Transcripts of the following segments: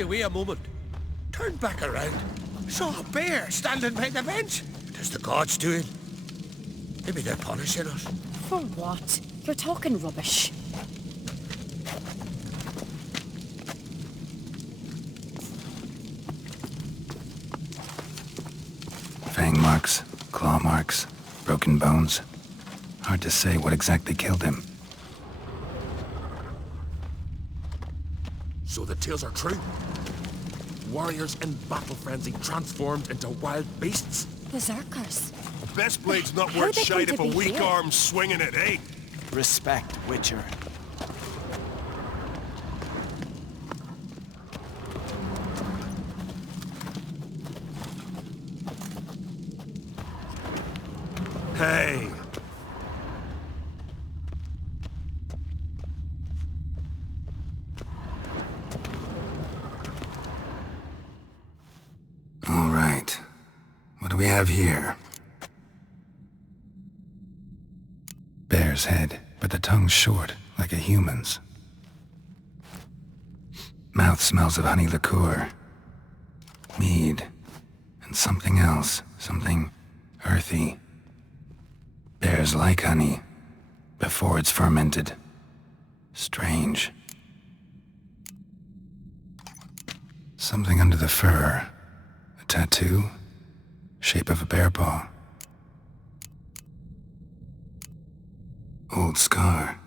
walked away a moment. Turned back around. Saw a bear standing by the bench. Tis the gods doing. Maybe they're punishing us. For what? You're talking rubbish. Fang marks, claw marks, broken bones. Hard to say what exactly killed him. So the tales are true. Warriors in battle frenzy transformed into wild beasts. Berserkers. Best blade's not How worth they shite come if a to be weak here? arm's swinging it, eh? Respect, Witcher. Hey! All right. What do we have here? Bear's head, but the tongue's short, like a human's. Mouth smells of honey liqueur. Mead. And something else. Something earthy. Bears like honey. Before it's fermented. Strange. Something under the fur. A tattoo? Shape of a bear paw. Old scar.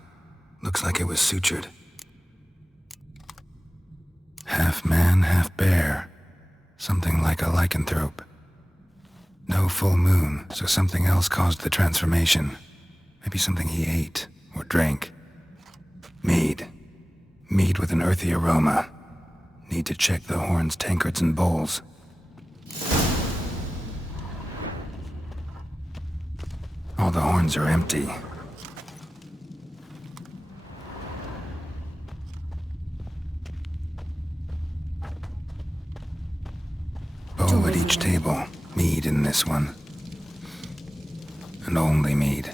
Looks like it was sutured. Half man, half bear. Something like a lycanthrope. No full moon, so something else caused the transformation. Maybe something he ate or drank. Mead. Mead with an earthy aroma. Need to check the horns, tankards, and bowls. All the horns are empty. Bowl at each table. Mead in this one. And only mead.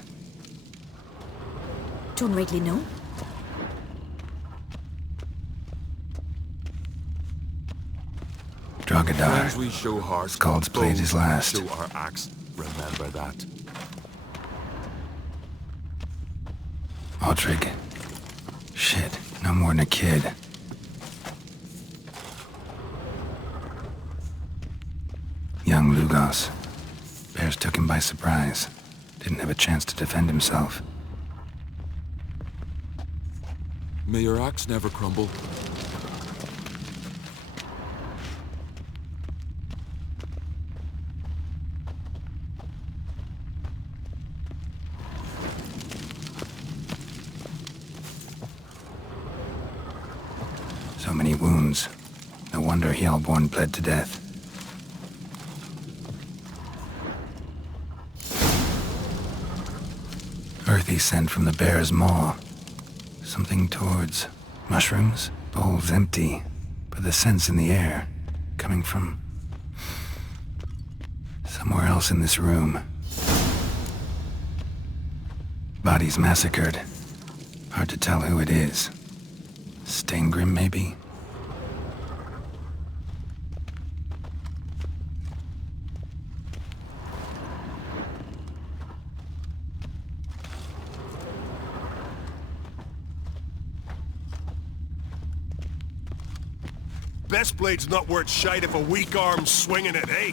Don't really know. Drogadar. As we show hearts, Scald's played his last. show our axe. Remember that. Aldrich. Shit, no more than a kid. Young Lugos. Bears took him by surprise. Didn't have a chance to defend himself. May your axe never crumble. So many wounds. No wonder Hellborn bled to death. Earthy scent from the bear's maw. Something towards mushrooms. Bowl's empty, but the scent's in the air. Coming from somewhere else in this room. Bodies massacred. Hard to tell who it is. Stangrim, maybe? Best blade's not worth shite if a weak arm's swinging it, eh?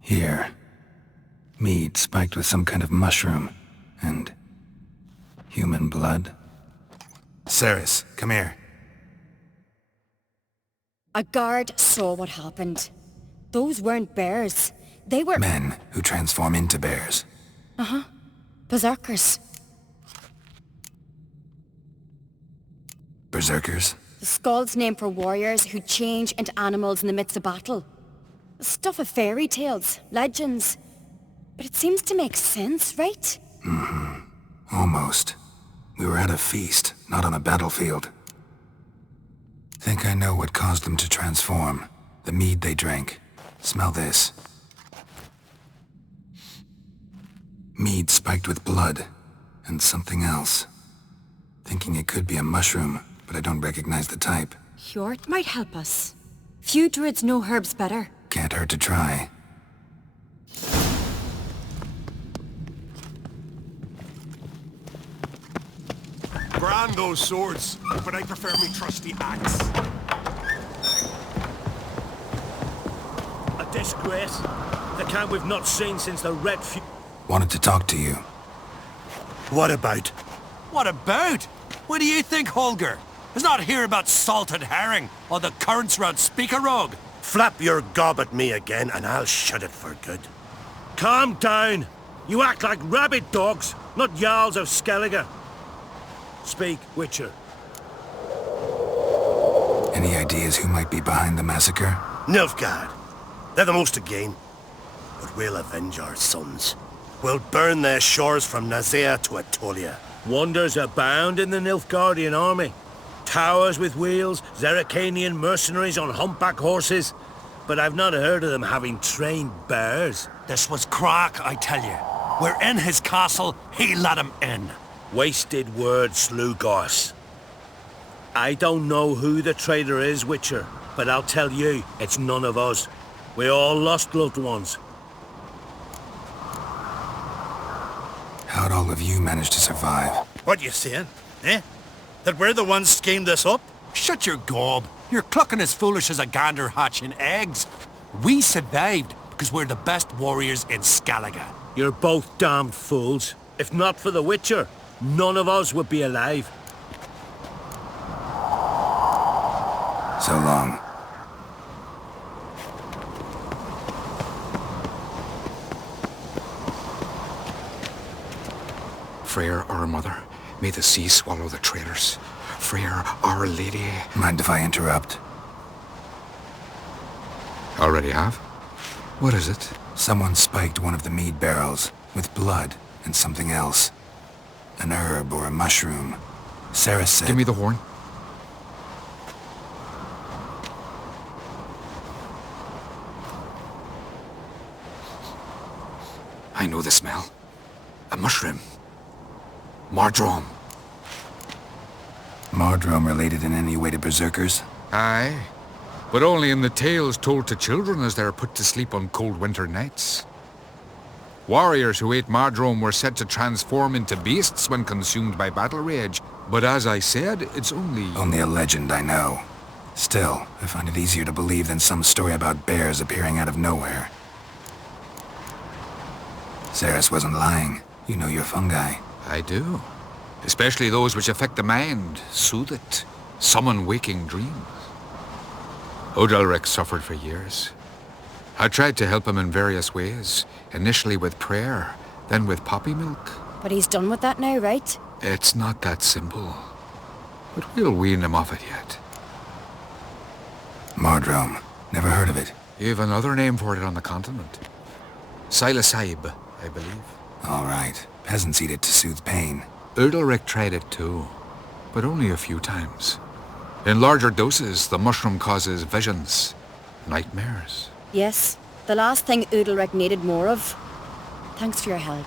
Here. Mead spiked with some kind of mushroom. And human blood. Ceres, come here. A guard saw what happened. Those weren't bears. They were... Men who transform into bears. berserkers. Berserkers? The Skald's name for warriors who change into animals in the midst of battle. Stuff of fairy tales, legends. But it seems to make sense, right? Almost. We were at a feast, not on a battlefield. Think I know what caused them to transform. The mead they drank. Smell this. Mead spiked with blood. And something else. Thinking it could be a mushroom, but I don't recognize the type. Hjort might help us. Few druids know herbs better. Can't hurt to try. Brand those swords, but I prefer me trusty axe. A disgrace. The kind we've not seen since the Red Wanted to talk to you. What about? What about? What do you think, Holger? Is not here about salted herring or the currents round Speakerog. Flap your gob at me again and I'll shut it for good. Calm down. You act like rabid dogs, not Jarls of Skellige. Speak, Witcher. Any ideas who might be behind the massacre? Nilfgaard. They're the most again. But we'll avenge our sons. We'll burn their shores from Nazea to Atolia. Wonders abound in the Nilfgaardian army. Towers with wheels, Zerrikanian mercenaries on humpback horses. But I've not heard of them having trained bears. This was crack, I tell you. We're in his castle, he let him in. Wasted words, Slugos. I don't know who the traitor is, Witcher, but I'll tell you, it's none of us. We all lost loved ones. How'd all of you manage to survive? What you saying? Eh? That we're the ones schemed this up? Shut your gob. You're clucking as foolish as a gander hatching eggs. We survived because we're the best warriors in Skellige. You're both damned fools. If not for the Witcher, none of us would be alive. So long. Freyr, our mother, may the sea swallow the traitors. Freyr, our lady. Mind if I interrupt? Already have? What is it? Someone spiked one of the mead barrels with blood and something else. An herb or a mushroom. Sarah said... Give me the horn. I know the smell. A mushroom. Mardrome. Mardrome related in any way to berserkers? Aye, but only in the tales told to children as they are put to sleep on cold winter nights. Warriors who ate Mardrome were said to transform into beasts when consumed by battle rage, but as I said, it's only... Only a legend, I know. Still, I find it easier to believe than some story about bears appearing out of nowhere. Ceres wasn't lying. You know your fungi. I do. Especially those which affect the mind, soothe it, summon waking dreams. Odalric suffered for years. I tried to help him in various ways, initially with prayer, then with poppy milk. But he's done with that now, right? It's not that simple. But we'll wean him off it yet. Mardrome. Never heard of it. You've another name for it on the continent. Silasaib, I believe. All right. Peasants eat it to soothe pain. Udalric tried it too, but only a few times. In larger doses, the mushroom causes visions, nightmares. Yes, the last thing Udalric needed more of. Thanks for your help.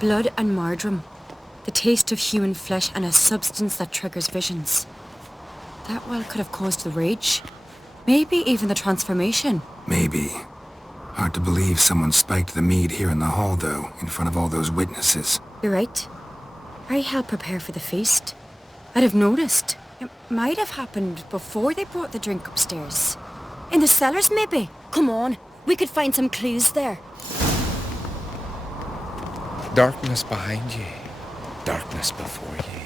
Blood and Mardrome. The taste of human flesh and a substance that triggers visions. That well could have caused the rage. Maybe even the transformation. Maybe. Hard to believe someone spiked the mead here in the hall, though, in front of all those witnesses. You're right. I helped prepare for the feast. I'd have noticed. It might have happened before they brought the drink upstairs. In the cellars, maybe. Come on, we could find some clues there. Darkness behind ye, darkness before ye.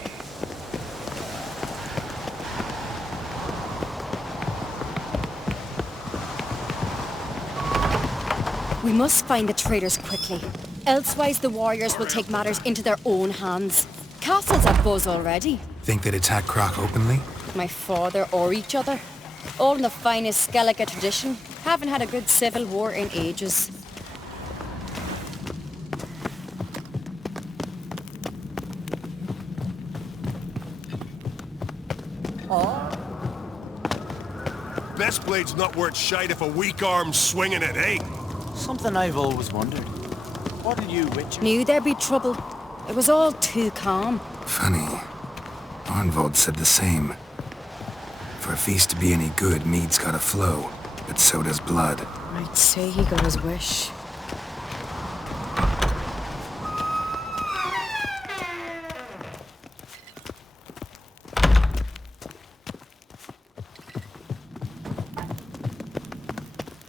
We must find the traitors quickly. Elsewise, the warriors will take matters into their own hands. Castle's a buzz already. Think they'd attack Croc openly? My father or each other. All in the finest Skellige tradition. Haven't had a good civil war in ages. best blade's not worth shite if a weak arm's swinging it, eh? Something I've always wondered. What'll you, Witcher? Knew there'd be trouble. It was all too calm. Funny. Arnvold said the same. For a feast to be any good, mead's gotta flow, but so does blood. I'd say he got his wish.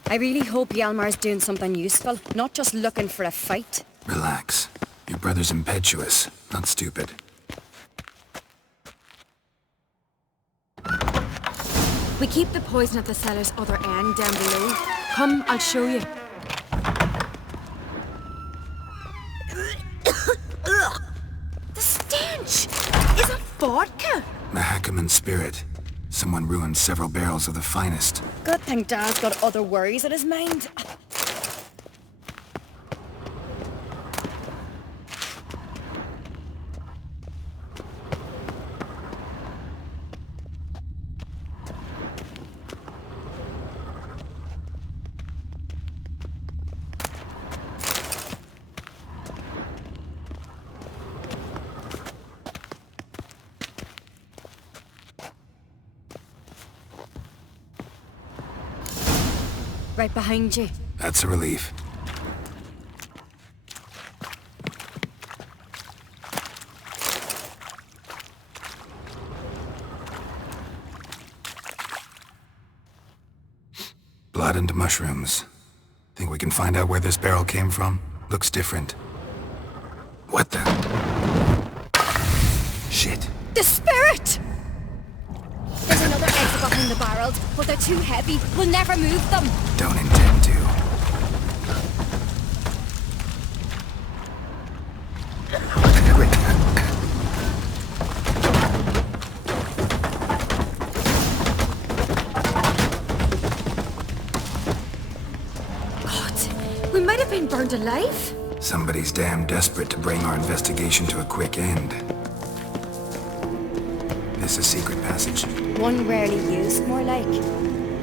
I really hope Hjalmar's doing something useful, not just looking for a fight. Relax. Your brother's impetuous, not stupid. We keep the poison at the cellar's other end down below. Come, I'll show you. The stench! Is it vodka? Mahakaman spirit. Someone ruined several barrels of the finest. Good thing Dad's got other worries in his mind. Right behind you. That's a relief. Blood and mushrooms. Think we can find out where this barrel came from? Looks different. What the? Shit. The spirit! There's another exit behind the barrels, but they're too heavy. We'll never move them. Don't intend to. God, we might have been burned alive. Somebody's damn desperate to bring our investigation to a quick end. This a secret passage? One rarely used, more like.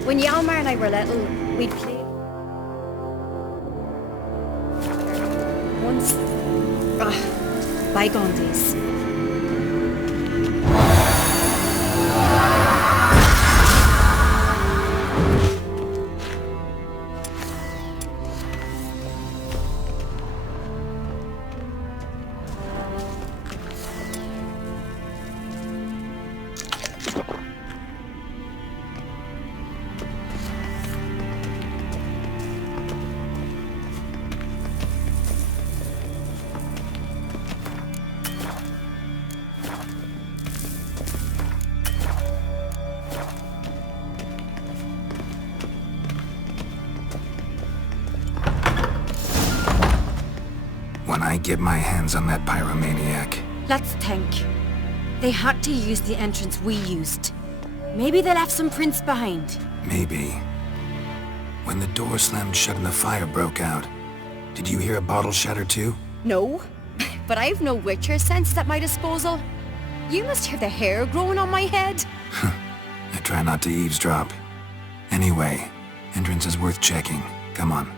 When Hjalmar and I were little, we'd play... Once... bygone days. When I get my hands on that pyromaniac. Let's think. They had to use the entrance we used. Maybe they left some prints behind. Maybe. When the door slammed shut and the fire broke out, did you hear a bottle shatter too? No, but I've no Witcher sense at my disposal. You must hear the hair growing on my head. I try not to eavesdrop. Anyway, entrance is worth checking. Come on.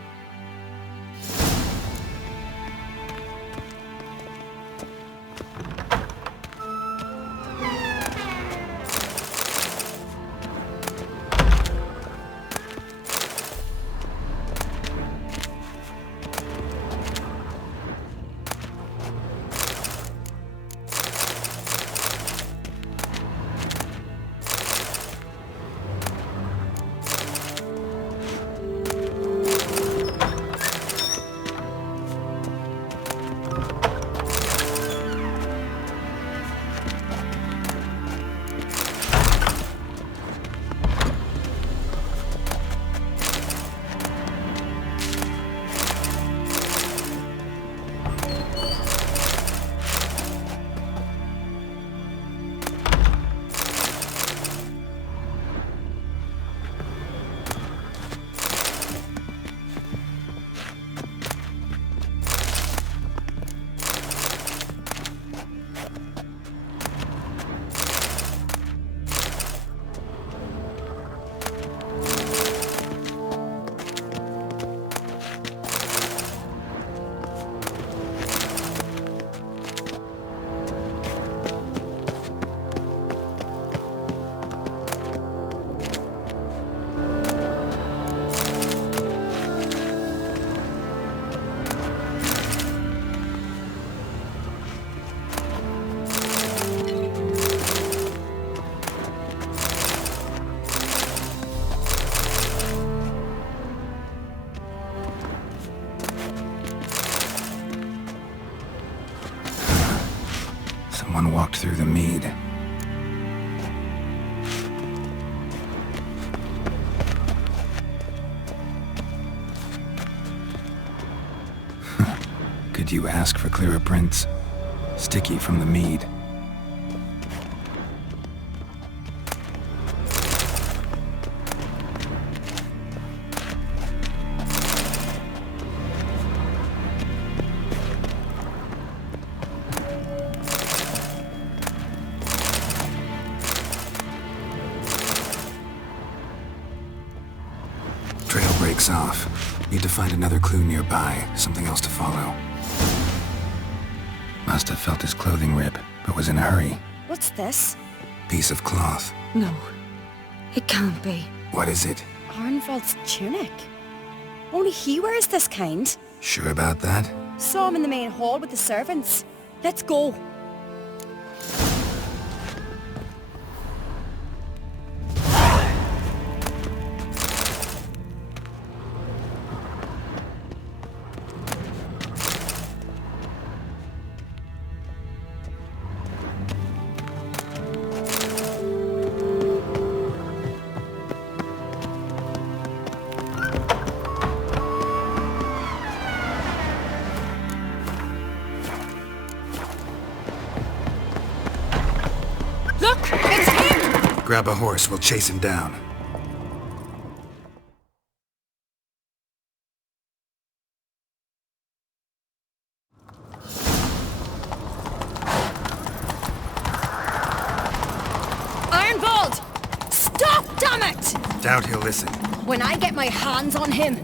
walked through the mead. Could you ask for clearer prints? Sticky from the mead. Trail breaks off. Need to find another clue nearby, something else to follow. Must have felt his clothing rip, but was in a hurry. What's this? Piece of cloth. No. It can't be. What is it? Arnvald's tunic. Only he wears this kind. Sure about that? Saw him in the main hall with the servants. Let's go. Look! It's him! Grab a horse, we'll chase him down. Arnvald! Stop, damn it! Doubt he'll listen. When I get my hands on him...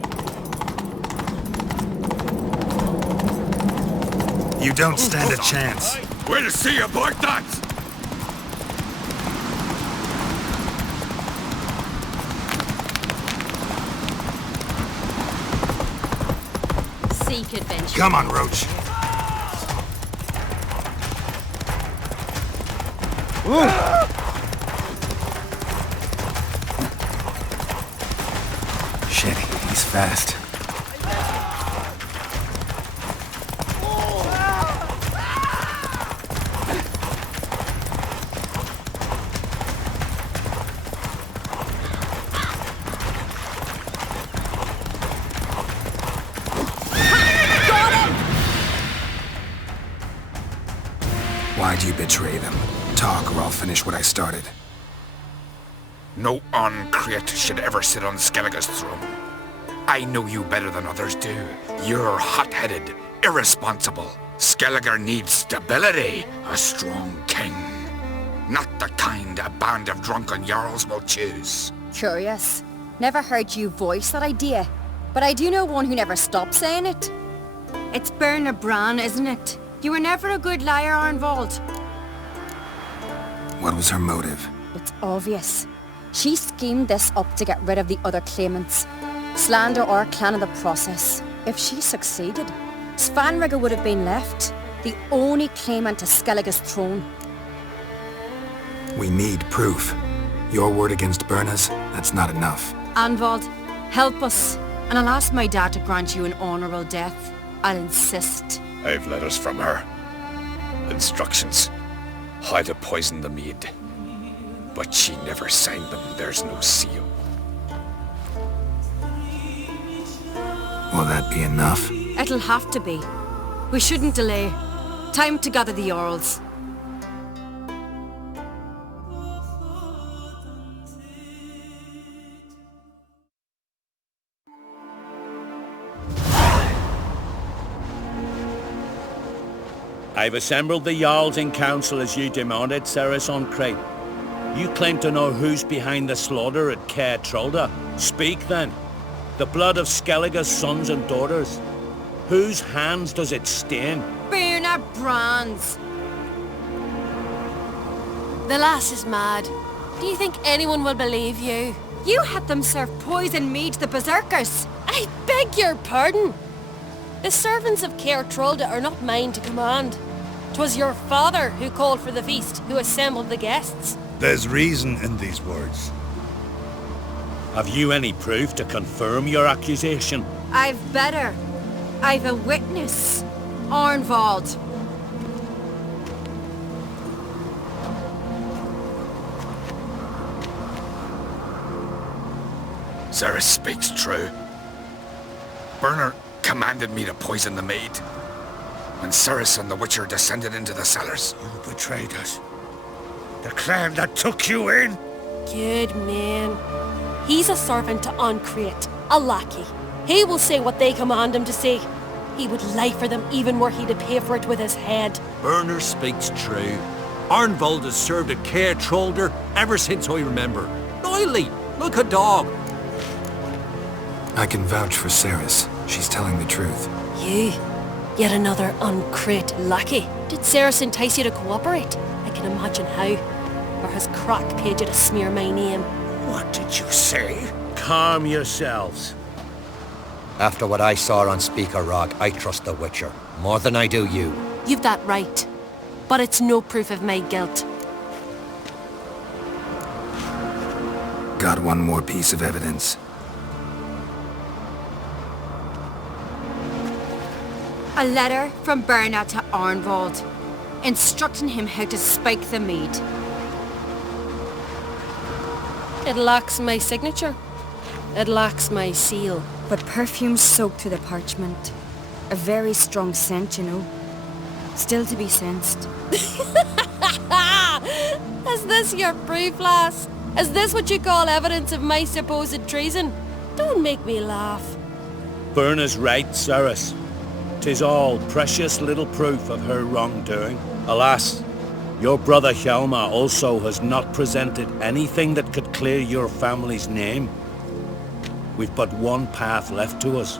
You don't stand a chance. Way to see aboard that! Seek adventure. Come on, Roach. Shit, he's fast. Why'd you betray them? Talk or I'll finish what I started. No uncreate should ever sit on Skellige's throne. I know you better than others do. You're hot-headed, irresponsible. Skellige needs stability, a strong king. Not the kind a band of drunken jarls will choose. Curious. Never heard you voice that idea, but I do know one who never stopped saying it. It's Berna Bran, isn't it? You were never a good liar, Arnvald. What was her motive? It's obvious. She schemed this up to get rid of the other claimants. Slander our clan in the process. If she succeeded, Svanrige would have been left, the only claimant to Skellige's throne. We need proof. Your word against Berna's, that's not enough. Arnvald, help us, and I'll ask my dad to grant you an honourable death. I'll insist. I've letters from her. Instructions. How to poison the mead. But she never signed them. There's no seal. Will that be enough? It'll have to be. We shouldn't delay. Time to gather the Jarls. I've assembled the Jarls in council as you demanded, Ceres on Crate. You claim to know who's behind the slaughter at Caer Trolda. Speak then. The blood of Skellige's sons and daughters. Whose hands does it stain? Berna Bran's. The lass is mad. Do you think anyone will believe you? You had them serve poison mead to the berserkers. I beg your pardon. The servants of Caer Trolda are not mine to command. 'Twas your father who called for the feast, who assembled the guests. There's reason in these words. Have you any proof to confirm your accusation? I've better. I've a witness. Arnvald. Ceres speaks true. Burner commanded me to poison the maid. When Ceres and the Witcher descended into the cellars. You betrayed us. The clan that took you in. Good man. He's a servant to Ancrate, a lackey. He will say what they command him to say. He would lie for them even were he to pay for it with his head. Burner speaks true. Arnvold has served a care trollder ever since I remember. Oily, like a dog. I can vouch for Ceres. She's telling the truth. You, yet another Ancrate lackey. Did Ceres entice you to cooperate? I can imagine how. Or has Crack paid you to smear my name? What did you say? Calm yourselves. After what I saw on Speaker Rock, I trust the Witcher. More than I do you. You've that right. But it's no proof of my guilt. Got one more piece of evidence. A letter from Berna to Arnvold, instructing him how to spike the mead. It lacks my signature. It lacks my seal. But perfume soaked through the parchment. A very strong scent, you know. Still to be sensed. Is this your proof, lass? Is this what you call evidence of my supposed treason? Don't make me laugh. Berna's right, Ceres. 'Tis all precious little proof of her wrongdoing. Alas, your brother Hjalmar also has not presented anything that could clear your family's name. We've but one path left to us.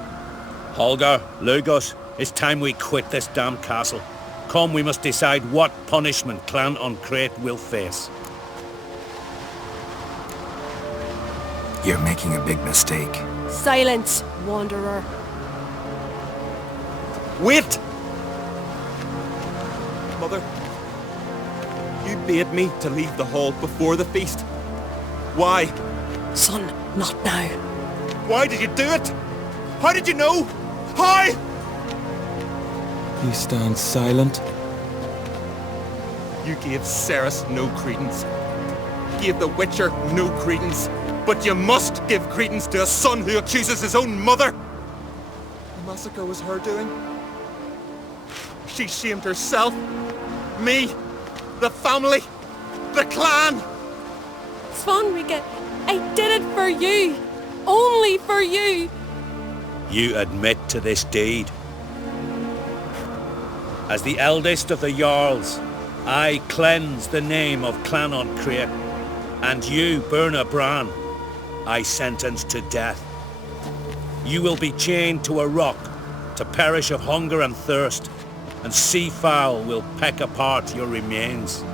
Holger, Lugos, it's time we quit this damn castle. Come, we must decide what punishment Clan Ancrate will face. You're making a big mistake. Silence, wanderer. Wait! Mother, you bade me to leave the hall before the feast. Why? Son, not now. Why did you do it? How did you know? How? You stand silent. You gave Ceres no credence. Gave the Witcher no credence. But you must give credence to a son who accuses his own mother. The massacre was her doing. She shamed herself, me, the family, the clan. Svanrige, I did it for you. Only for you. You admit to this deed. As the eldest of the Jarls, I cleanse the name of Clan Ancrate, and you, Berna Bran, I sentence to death. You will be chained to a rock to perish of hunger and thirst, and sea fowl will peck apart your remains.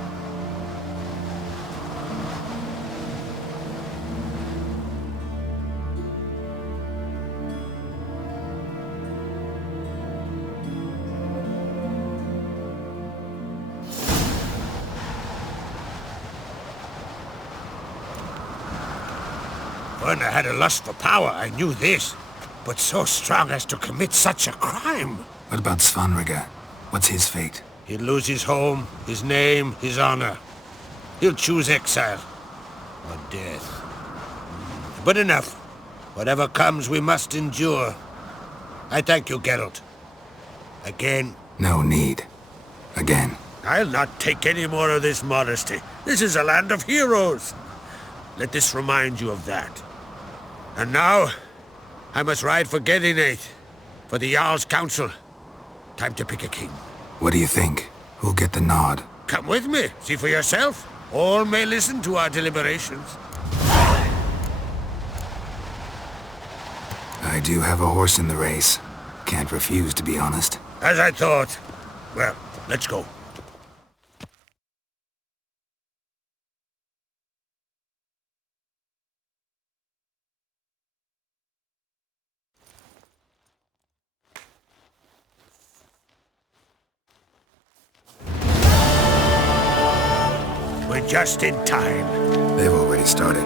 Berna had a lust for power, I knew this. But so strong as to commit such a crime. What about Svanrige? What's his fate? He'll lose his home, his name, his honor. He'll choose exile. Or death. But enough. Whatever comes, we must endure. I thank you, Geralt. Again. No need. Again. I'll not take any more of this modesty. This is a land of heroes. Let this remind you of that. And now, I must ride for Gedinate, for the Jarl's Council. Time to pick a king. What do you think? Who'll get the nod? Come with me, see for yourself. All may listen to our deliberations. I do have a horse in the race. Can't refuse, to be honest. As I thought. Well, let's go. We're just in time. They've already started.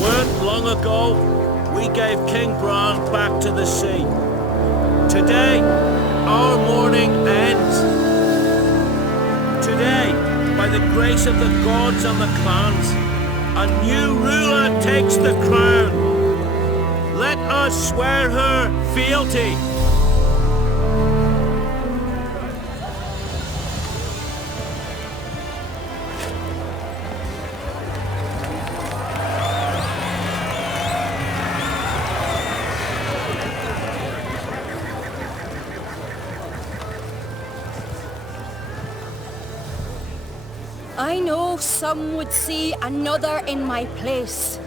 Weren't long ago, we gave King Bran back to the sea. Today, our mourning ends. the grace of the gods and the clans, a new ruler takes the crown. Let us swear her fealty. I know some would see another in my place.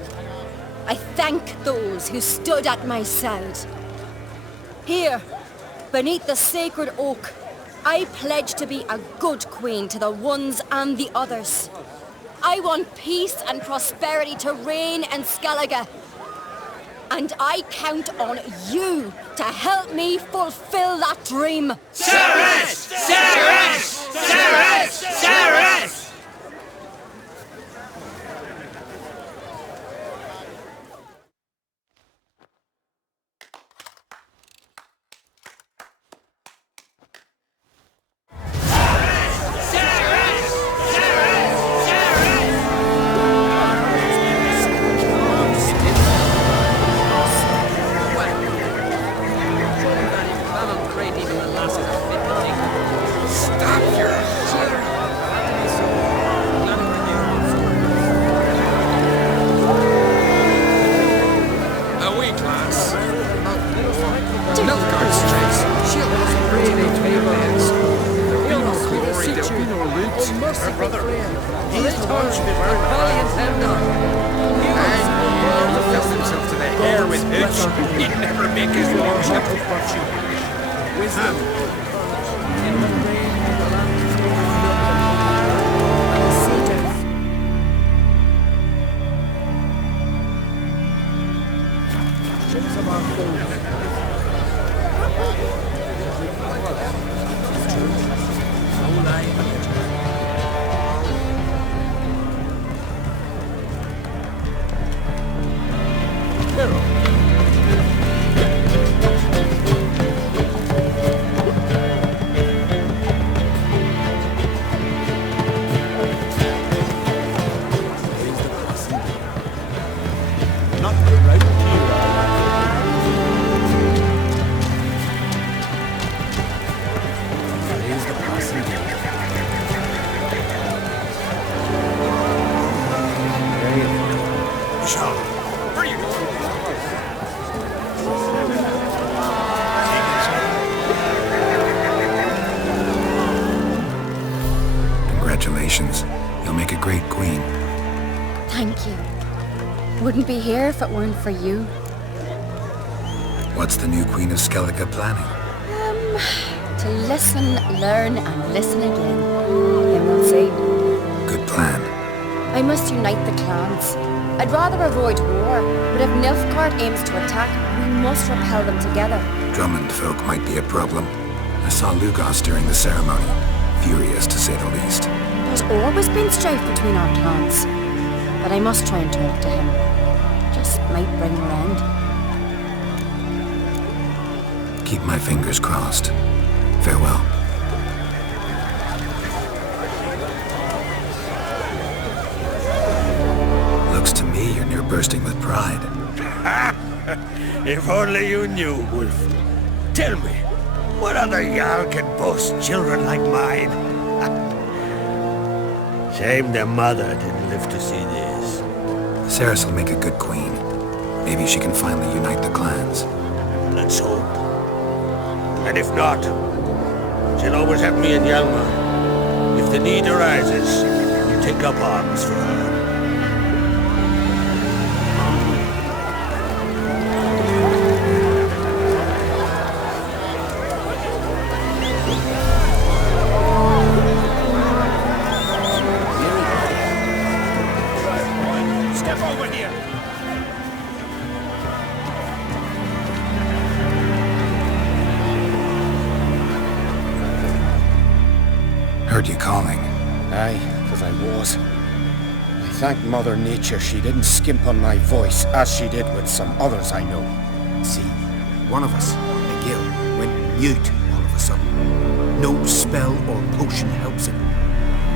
I thank those who stood at my side. Here, beneath the sacred oak, I pledge to be a good queen to the ones and the others. I want peace and prosperity to reign in Skellige. And I count on you to help me fulfill that dream. Ceres! Ceres! Ceres! Ceres! Congratulations. You'll make a great queen. Thank you. Wouldn't be here if it weren't for you. What's the new Queen of Skellige planning? To listen, learn, and listen again. Then we'll see. Good plan. I must unite the clans. I'd rather avoid war, but if Nilfgaard aims to attack, we must repel them together. Drummond folk might be a problem. I saw Lugos during the ceremony. Furious, to say the least. There's always been strife between our clans. But I must try and talk to him. Just might bring her end. Keep my fingers crossed. Farewell. Looks to me you're near bursting with pride. If only you knew, Wolf. Tell me, what other Jarl can boast children like mine? Shame their mother didn't live to see this. Ceres will make a good queen. Maybe she can finally unite the clans. Let's hope. And if not, she'll always have me and Hjalmar. If the need arises, you take up arms for her. Heard you calling. Aye, because I was. I thank Mother Nature she didn't skimp on my voice, as she did with some others I know. See, one of us, a Gil, went mute all of a sudden. No spell or potion helps him.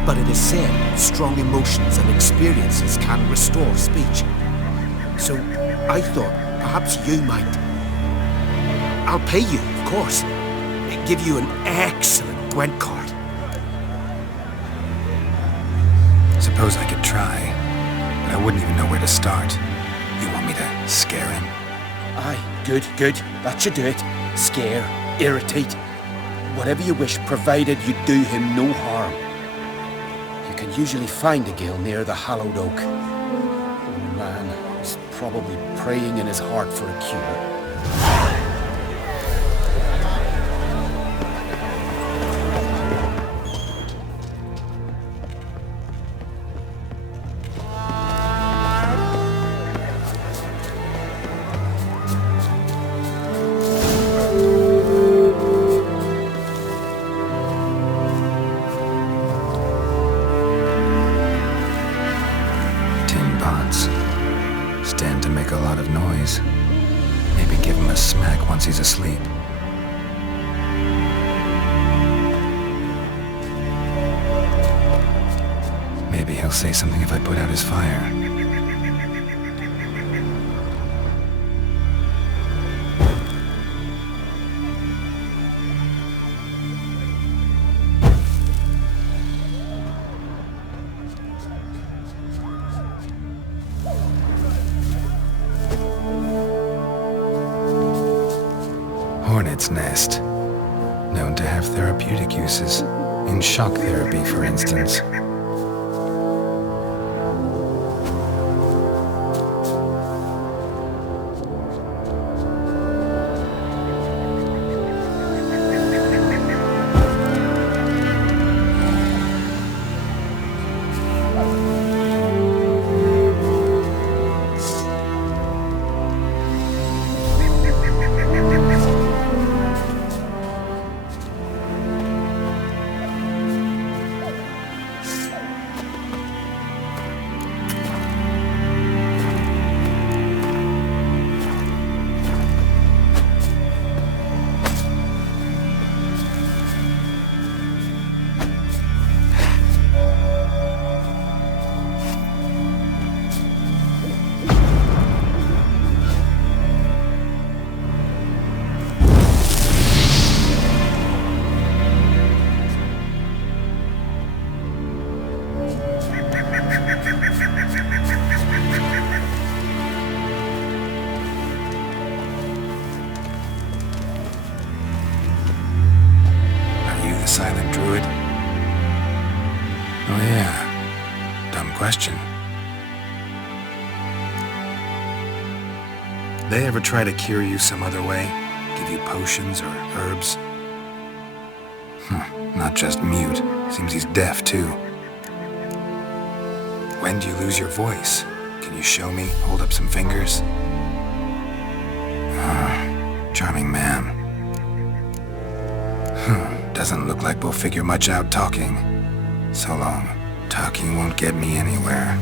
But it is said strong emotions and experiences can restore speech. So I thought perhaps you might. I'll pay you, of course. Give you an excellent Gwent card. Suppose I could try, but I wouldn't even know where to start. You want me to scare him? Aye, good. That should do it. Scare, irritate. Whatever you wish, provided you do him no harm. You can usually find a gill near the hallowed oak. Oh man, he's probably praying in his heart for a cure. Stand to make a lot of noise. Maybe give him a smack once he's asleep. Maybe he'll say something if I put out his fire. Hornet's nest, known to have therapeutic uses, in shock therapy, for instance. Silent druid? Oh yeah, dumb question. They ever try to cure you some other way? Give you potions or herbs? Not just mute. Seems he's deaf too. When do you lose your voice? Can you show me? Hold up some fingers? Charming man. Doesn't look like we'll figure much out talking. So long. Talking won't get me anywhere.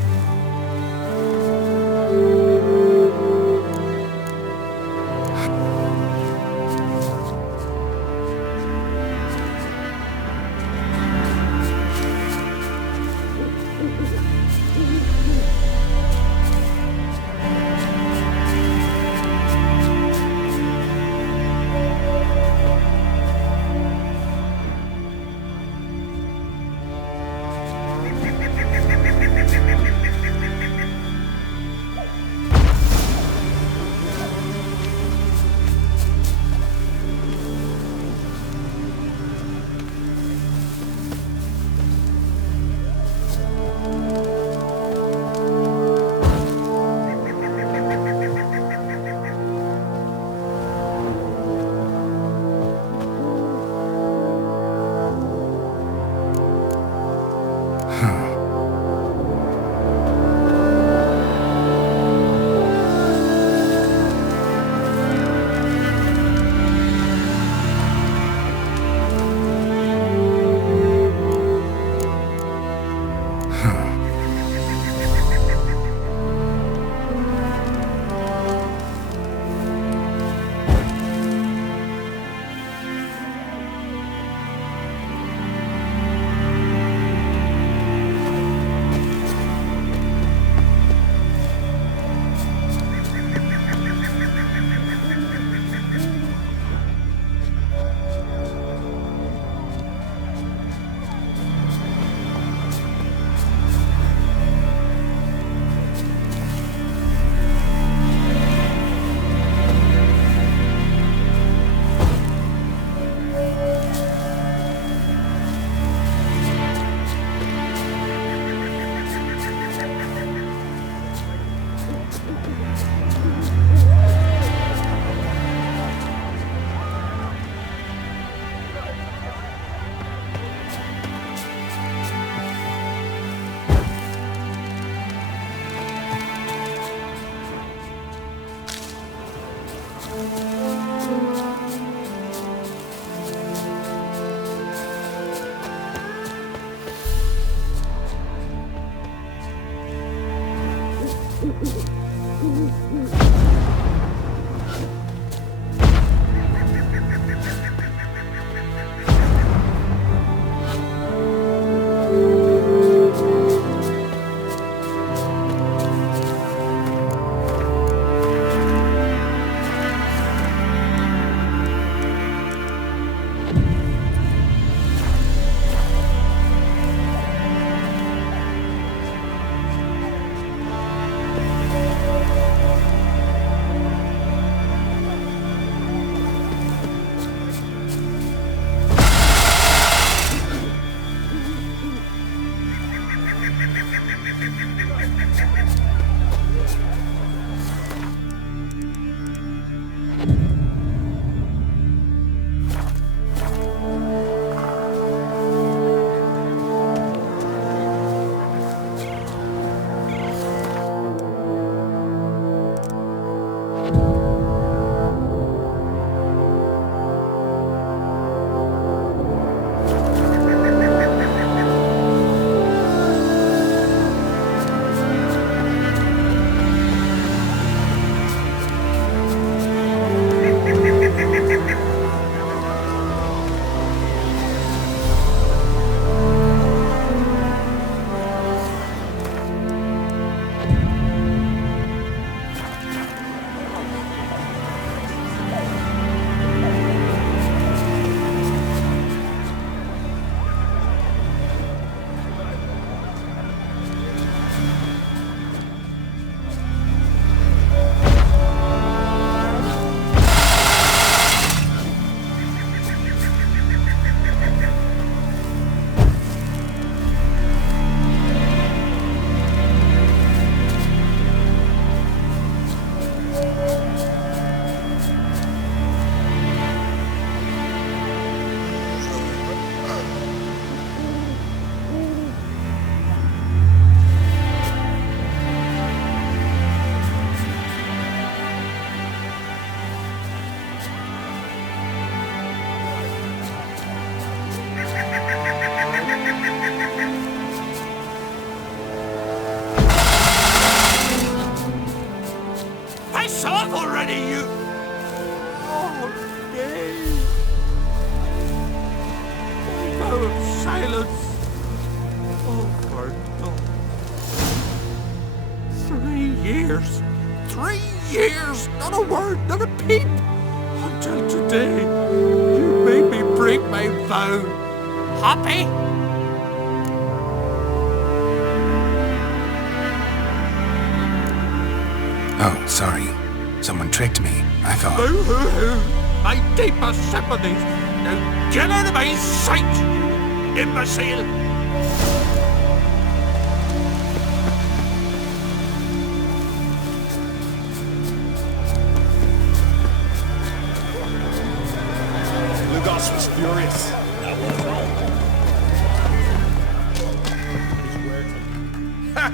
years, not a word, not a peep. Until today, you made me break my vow. Happy? Oh, sorry. Someone tricked me. I thought... Boo-hoo-hoo! My deepest sympathies. Now get out of my sight, you imbecile! Lugos was furious. Ha!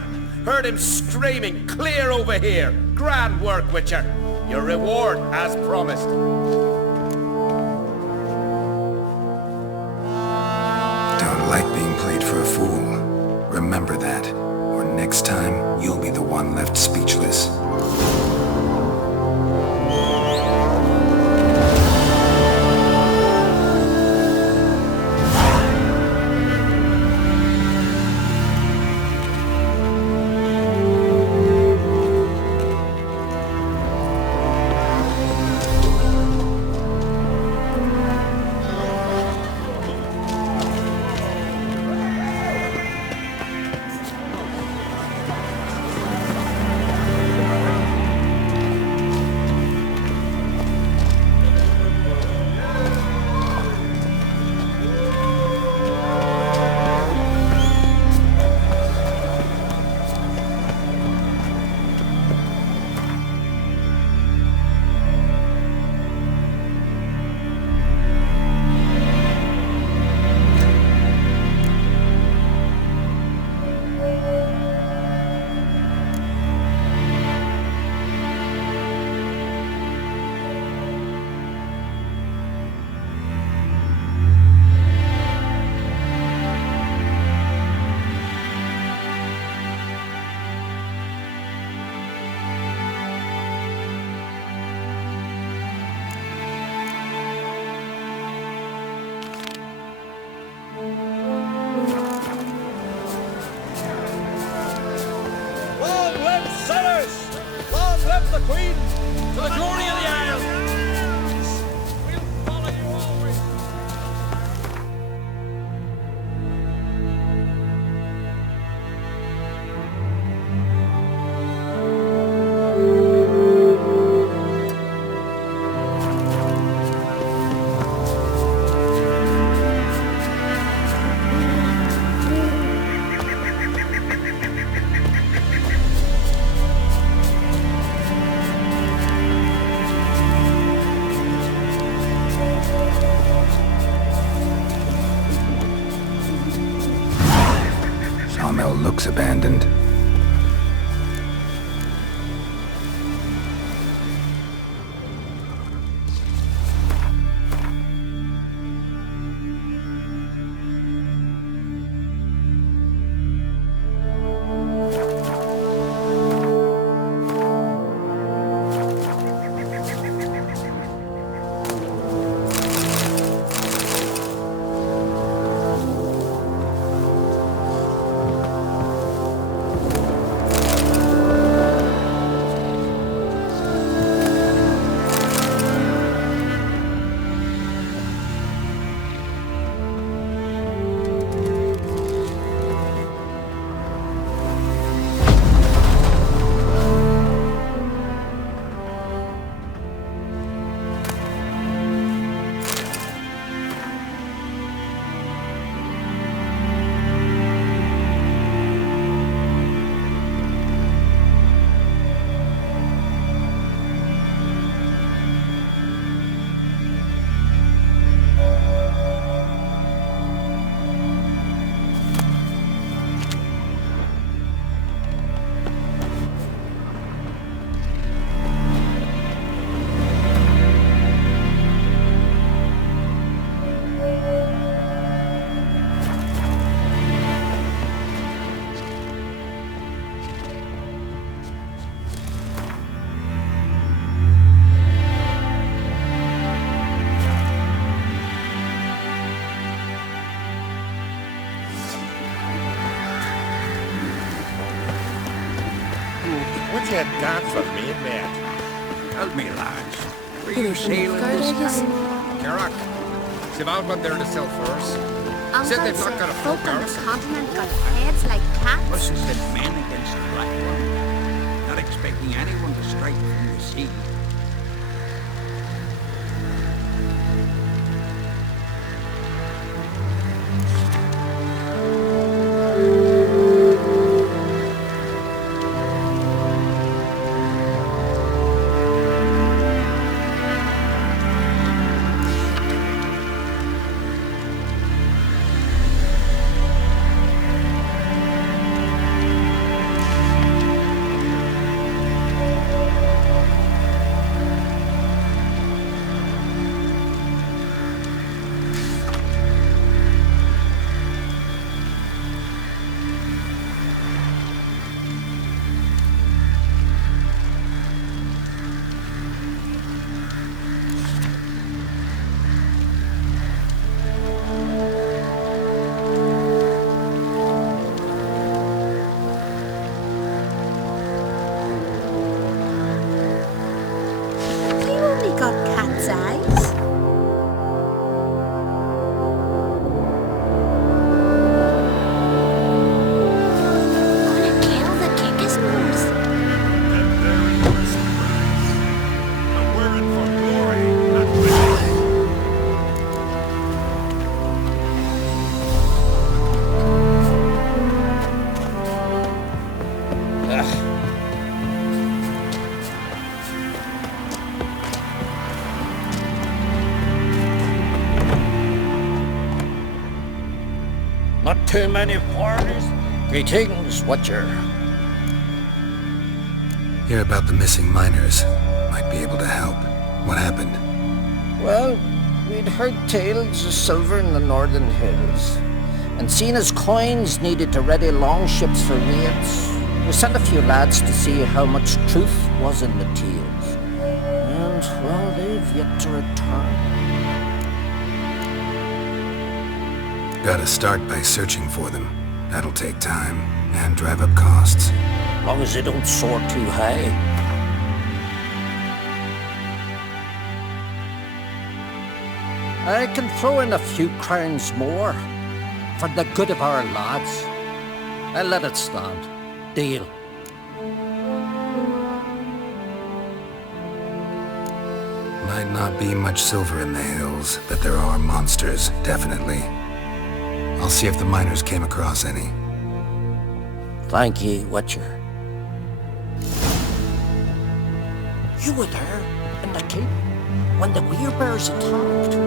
Heard him screaming, clear over here. Grand work, Witcher. Your reward as promised. Don't like being played for a fool. Remember that. Or next time, you'll be the one left speechless. the Queen! To the glory of the Isle! We'll follow you always! Sawmill looks abandoned. What you got for me, mate? Tell me, lads, were you sailing this time? Geralt, they've outward there to sell for us. Said they've not got a full garrison. Continent got heads like cats. Us has sent men against the Black One, not expecting anyone to strike from the sea. Not too many foreigners. Greetings, Watcher. Hear about the missing miners. Might be able to help. What happened? Well, we'd heard tales of silver in the northern hills, and seen as coins needed to ready longships for raids, we sent a few lads to see how much truth was in the tales. And, well, they've yet to return. Gotta start by searching for them. That'll take time, and drive up costs. Long as they don't soar too high. I can throw in a few crowns more for the good of our lads. I'll let it stand. Deal. Might not be much silver in the hills, but there are monsters, definitely. I'll see if the miners came across any. Thank ye, Witcher. You were there, in the keep, when the werebears attacked.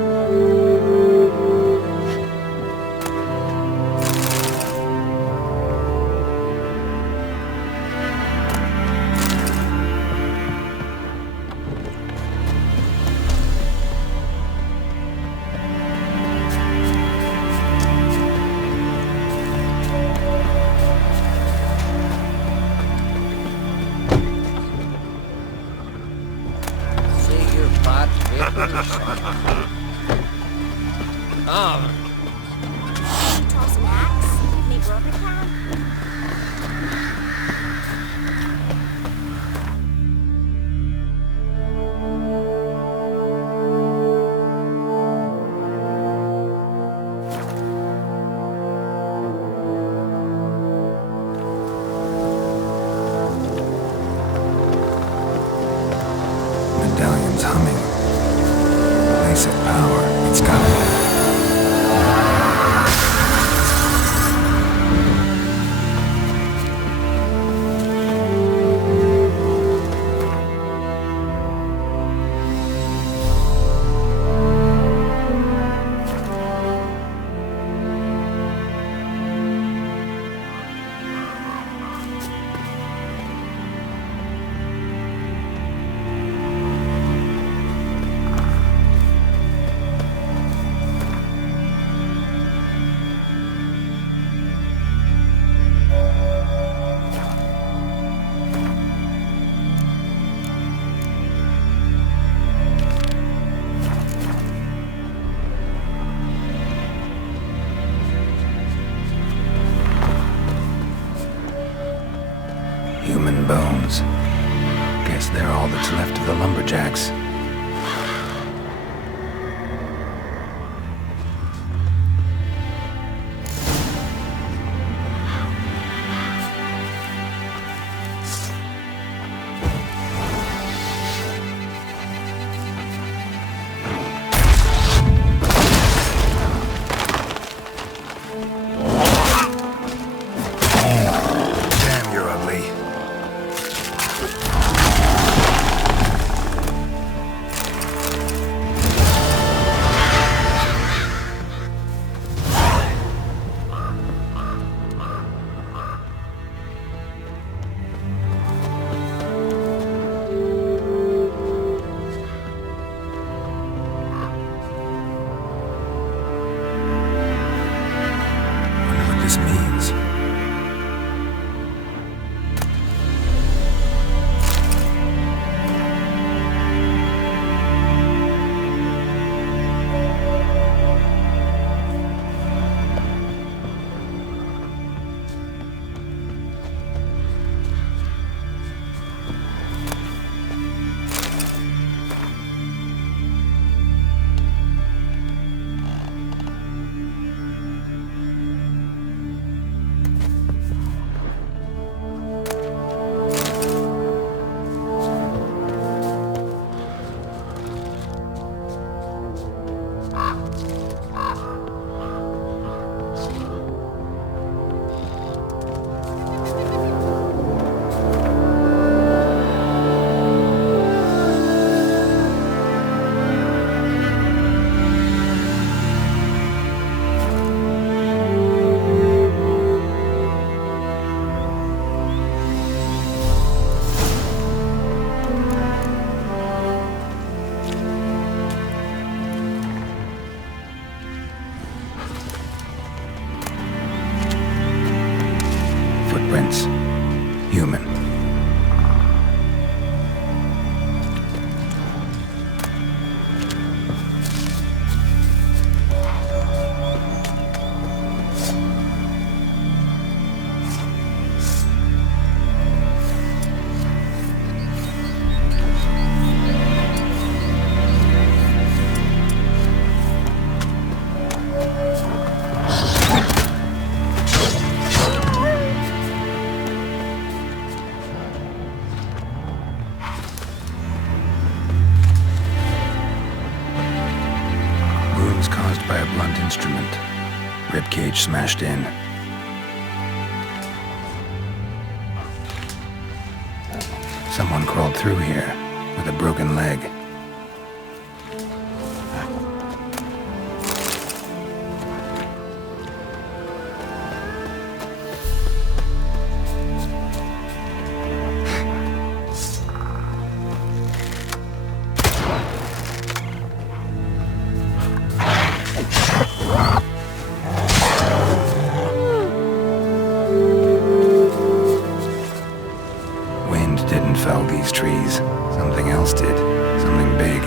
Toss an axe? Me brother can? Medallion's humming. Place of power. It's got it. Human bones. Guess they're all that's left of the lumberjacks. Damn, you're ugly. Wonder what this means. Footprints. Human. cage smashed in. Someone crawled through here with a broken leg. Fell these trees. Something else did. Something big.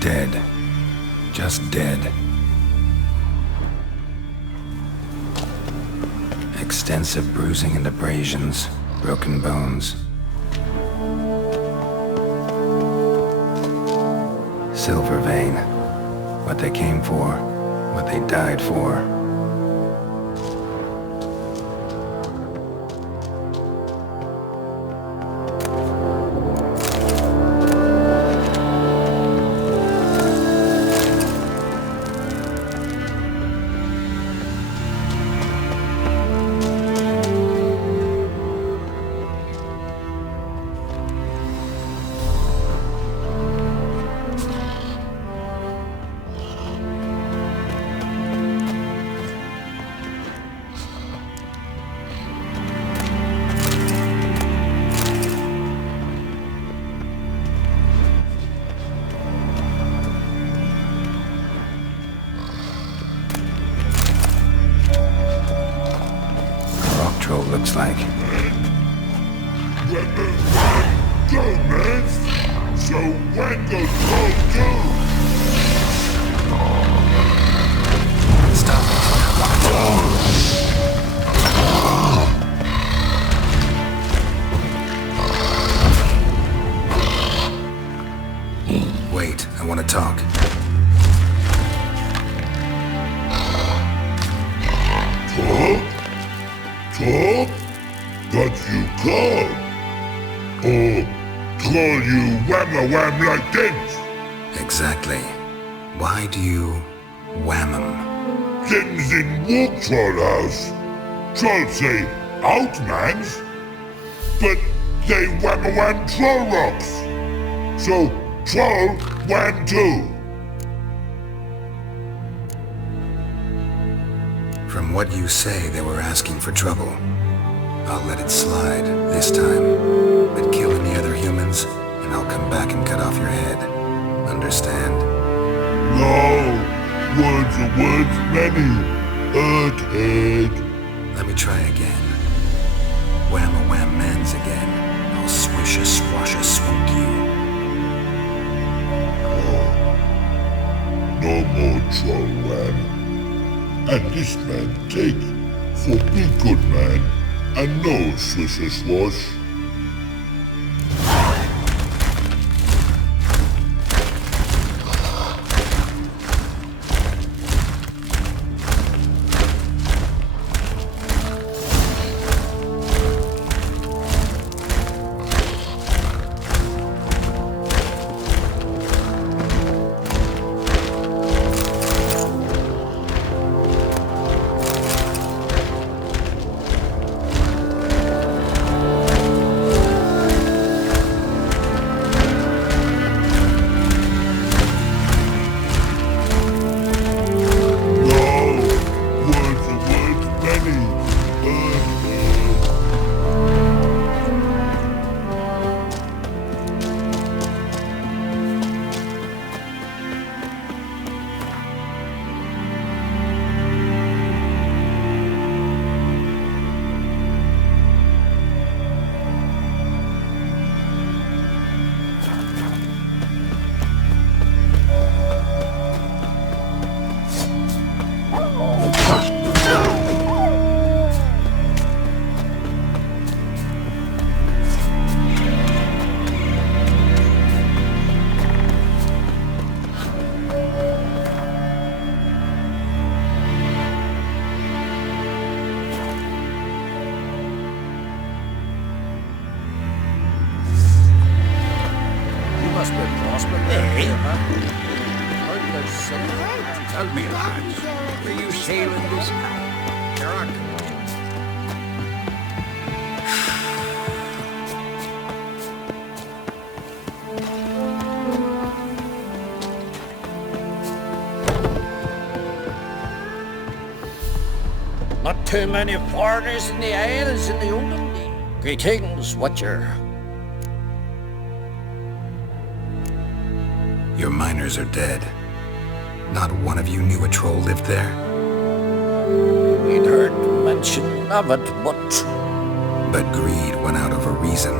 Dead. Just dead. Extensive bruising and abrasions, broken bones. Silver vein. What they came for, what they died for. Looks like. Go, man! So when goes go? Stop. Wait, I want to talk. Talk? That you call? Or call you wham-a-wham like this? Exactly. Why do you wham 'em? Things in walk troll house. Trolls say out mans, but they wham-a-wham troll rocks. So troll wham too. From what you say, they were asking for trouble. I'll let it slide this time. But kill any other humans, and I'll come back and cut off your head. Understand? No. Words are words many. Hurt head. Let me try again. Wham-a-wham mans again. I'll swish-a-swash-a-swoop you. Oh. No more troll wham. And this man take for be good man, and no swish-a-swash. Heard there's silver. Tell me, lads, were you sailing this Geralt? Not too many foreigners in the Isles in the olden days. Greetings, Watcher. Your miners are dead. Not one of you knew a troll lived there? We'd heard mention of it, but... But greed won out over reason.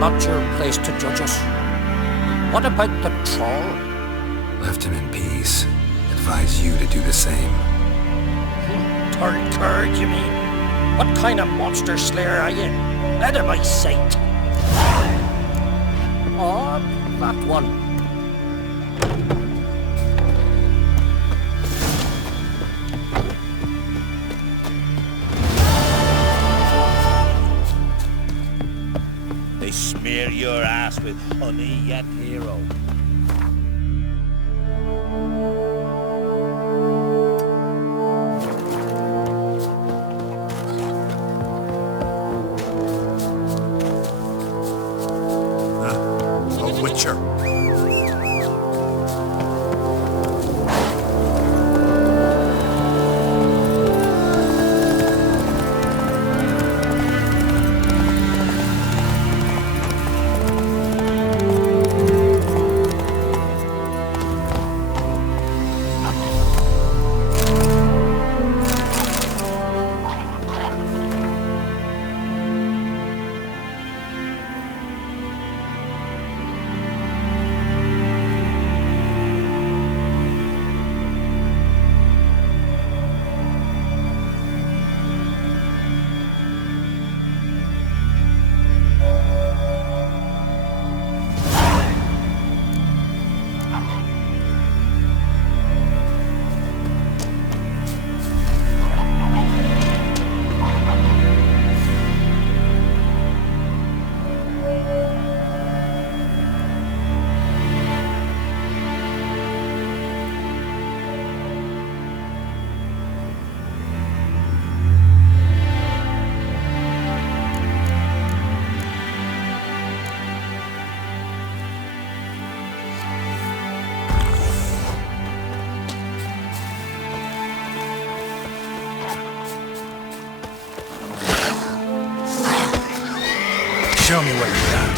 Not your place to judge us. What about the troll? Left him in peace. Advise you to do the same. Turd curd, you mean? What kind of monster slayer are you? Out of my sight. Oh, that one. They smear your ass with honey yet, hero. A witcher. Show me what you got.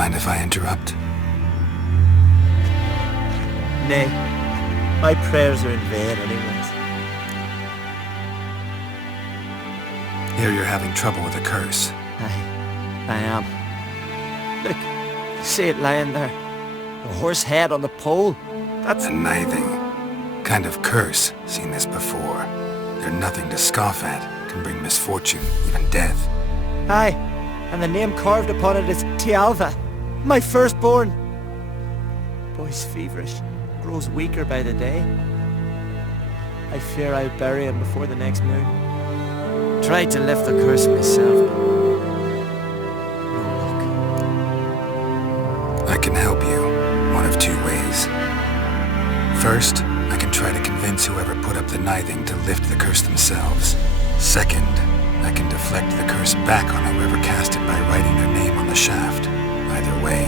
Mind if I interrupt? Nay, my prayers are in vain anyways. Here you're having trouble with a curse. I am. Look, see it lying there. A horse head on the pole. That's... A nithing. Kind of curse. Seen this before. They're nothing to scoff at. Can bring misfortune, even death. Aye, and the name carved upon it is Tialva, my firstborn. Boy's feverish, grows weaker by the day. I fear I'll bury him before the next moon. Tried to lift the curse myself, but no luck. I can help you, one of two ways. First, I can try to convince whoever put up the nithing to lift the curse themselves. Second, I can deflect the curse back on whoever cast it by writing their name on the shaft. Either way,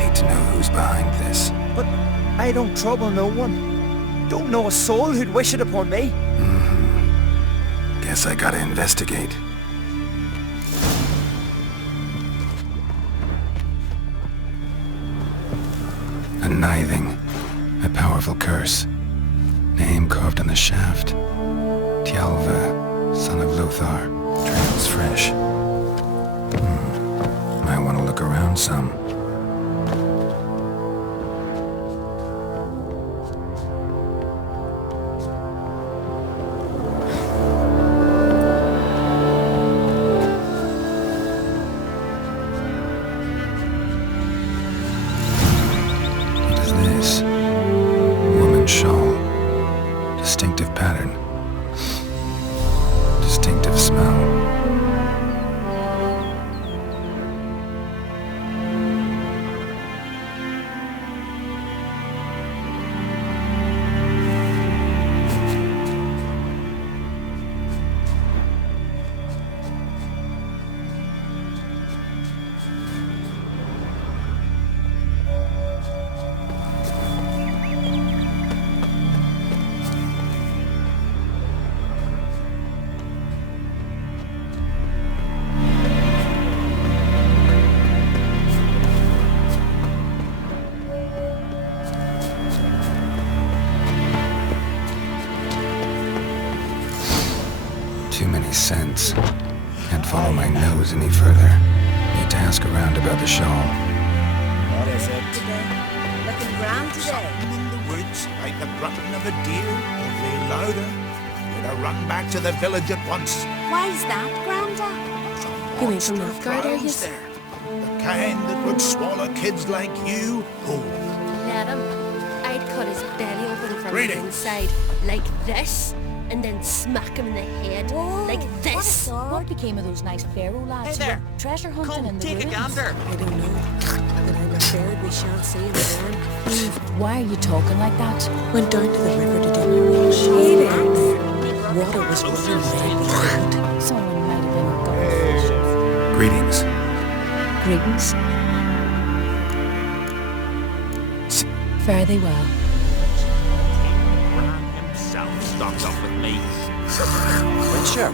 need to know who's behind this. But I don't trouble no one. Don't know a soul who'd wish it upon me. Guess I gotta investigate. A nithing. A powerful curse. Name carved on the shaft. Tialva, son of Lothar. Trails fresh. Might want to look around some. What is this? Woman's shawl. Distinctive pattern. Distinctive smell. Too many scents. Can't follow my nose any further. Need to ask around about the shawl. What is it? Looking grand today. Something in the woods, like the grunting of a deer, only louder. Better run back to the village at once. Why's that, Granda? You ain't from Northgard, are you? The kind that would swallow kids like you whole. Let him. I'd cut his belly open from Greetings. the inside, like this, and then smack him in the head, like this. What became of those nice Pharaoh lads Hey there. who were treasure hunting Come, in the take a ruins? gander. I don't know, but I'm afraid we shan't see him again. Why are you talking like that? Went down to the river to do my washing. Water was running red behind. Someone might have been gone. Greetings. Greetings. Fare thee well. Bran himself stocks up with me. Witcher.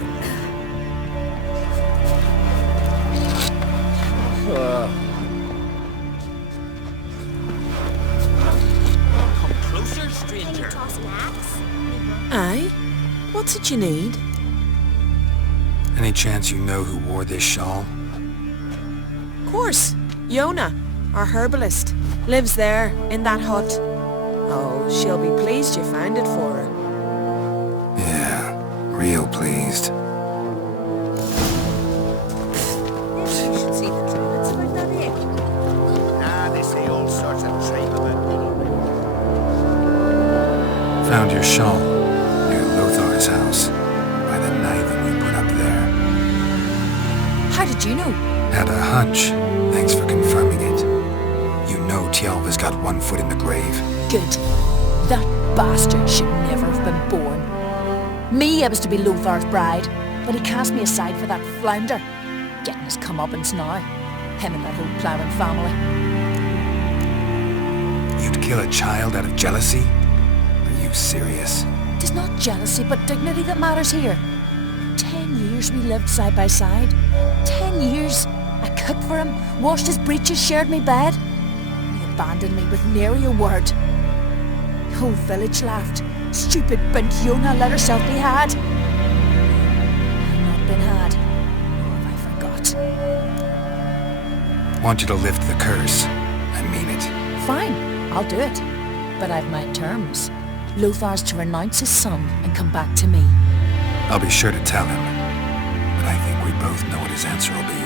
Come closer, stranger. Toss an axe? Aye? What's it you need? Any chance you know who wore this shawl? Of course. Yona, our herbalist, lives there, in that hut. Oh, she'll be pleased you found it for her. Yeah, real pleased. Maybe you should see the druids about that egg. Ah, they say all sorts of tripe about me. Found your shawl near Lothar's house by the nithing you put up there. How did you know? Had a hunch. Thanks for confirming it. You know Tialva's got one foot in the grave. Good. That bastard should never have been born. Me, I was to be Lothar's bride, but he cast me aside for that flounder. Getting his comeuppance now. Him and that whole ploughing family. You'd kill a child out of jealousy? Are you serious? It's not jealousy, but dignity that matters here. 10 years we lived side by side. 10 years. I cooked for him, washed his breeches, shared me bed. He abandoned me with nary a word. The whole village laughed. Stupid bint Yona let herself be had. I've not been had, nor have I forgot. Want you to lift the curse. I mean it. Fine, I'll do it. But I've my terms. Lothar's to renounce his son and come back to me. I'll be sure to tell him. But I think we both know what his answer will be.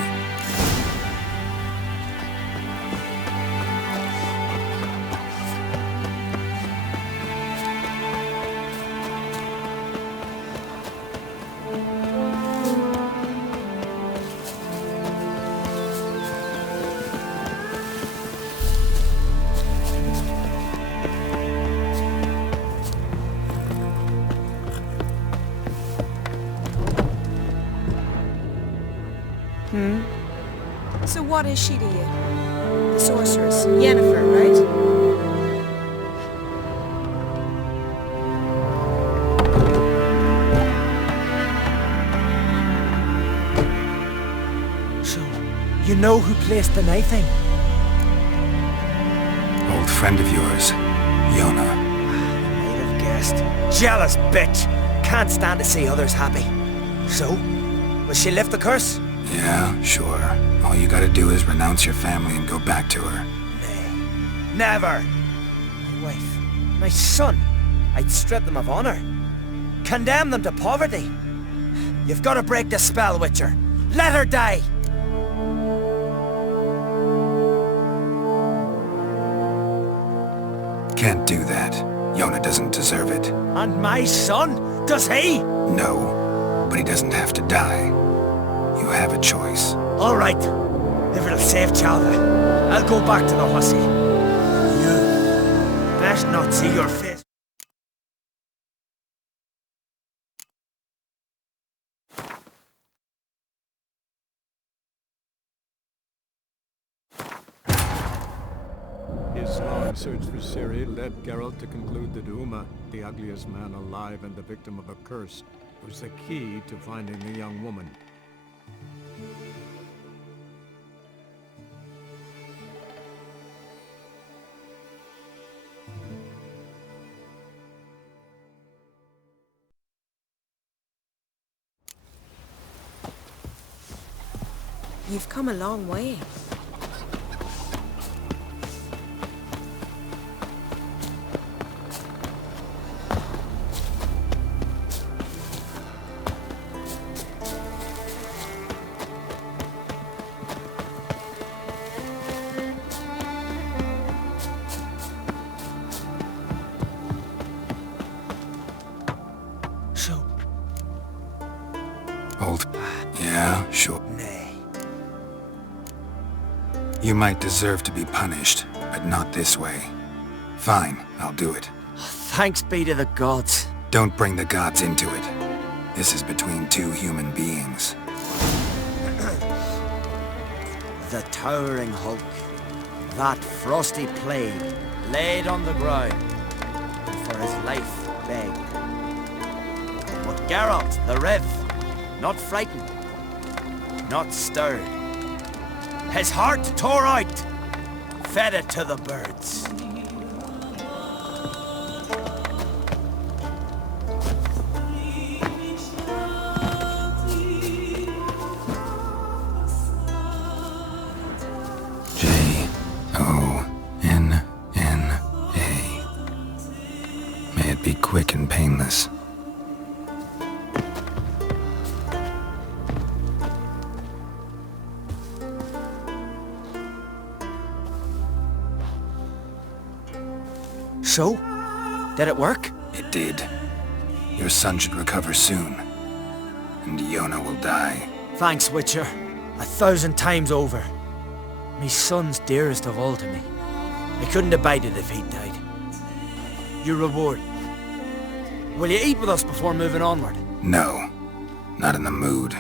So what is she to you? The sorceress, Yennefer, right? So, you know who placed the knifing? Old friend of yours, Yona. Might have guessed. Jealous bitch! Can't stand to see others happy. So, will she lift the curse? Yeah, sure. All you gotta do is renounce your family and go back to her. Nay. Never! My wife, my son. I'd strip them of honor. Condemn them to poverty. You've got to break the spell, Witcher. Let her die! Can't do that. Yona doesn't deserve it. And my son? Does he? No, but he doesn't have to die. You have a choice. All right. If it'll save Chalva, I'll go back to the hussy. You best not see your face. His long search for Ciri led Geralt to conclude that Uma, the ugliest man alive and the victim of a curse, was the key to finding the young woman. You've come a long way. So... Old... Yeah, sure. You might deserve to be punished, but not this way. Fine, I'll do it. Thanks be to the gods. Don't bring the gods into it. This is between two human beings. The towering hulk, that frosty plague, laid on the ground, and for his life begged. But Geralt, the Riv, not frightened, not stirred. His heart tore out, fed it to the birds. J-O-N-N-A. May it be quick and painless. So? Did it work? It did. Your son should recover soon. And Yona will die. Thanks, Witcher. 1,000 times over. My son's dearest of all to me. I couldn't abide it if he died. Your reward. Will you eat with us before moving onward? No. Not in the mood.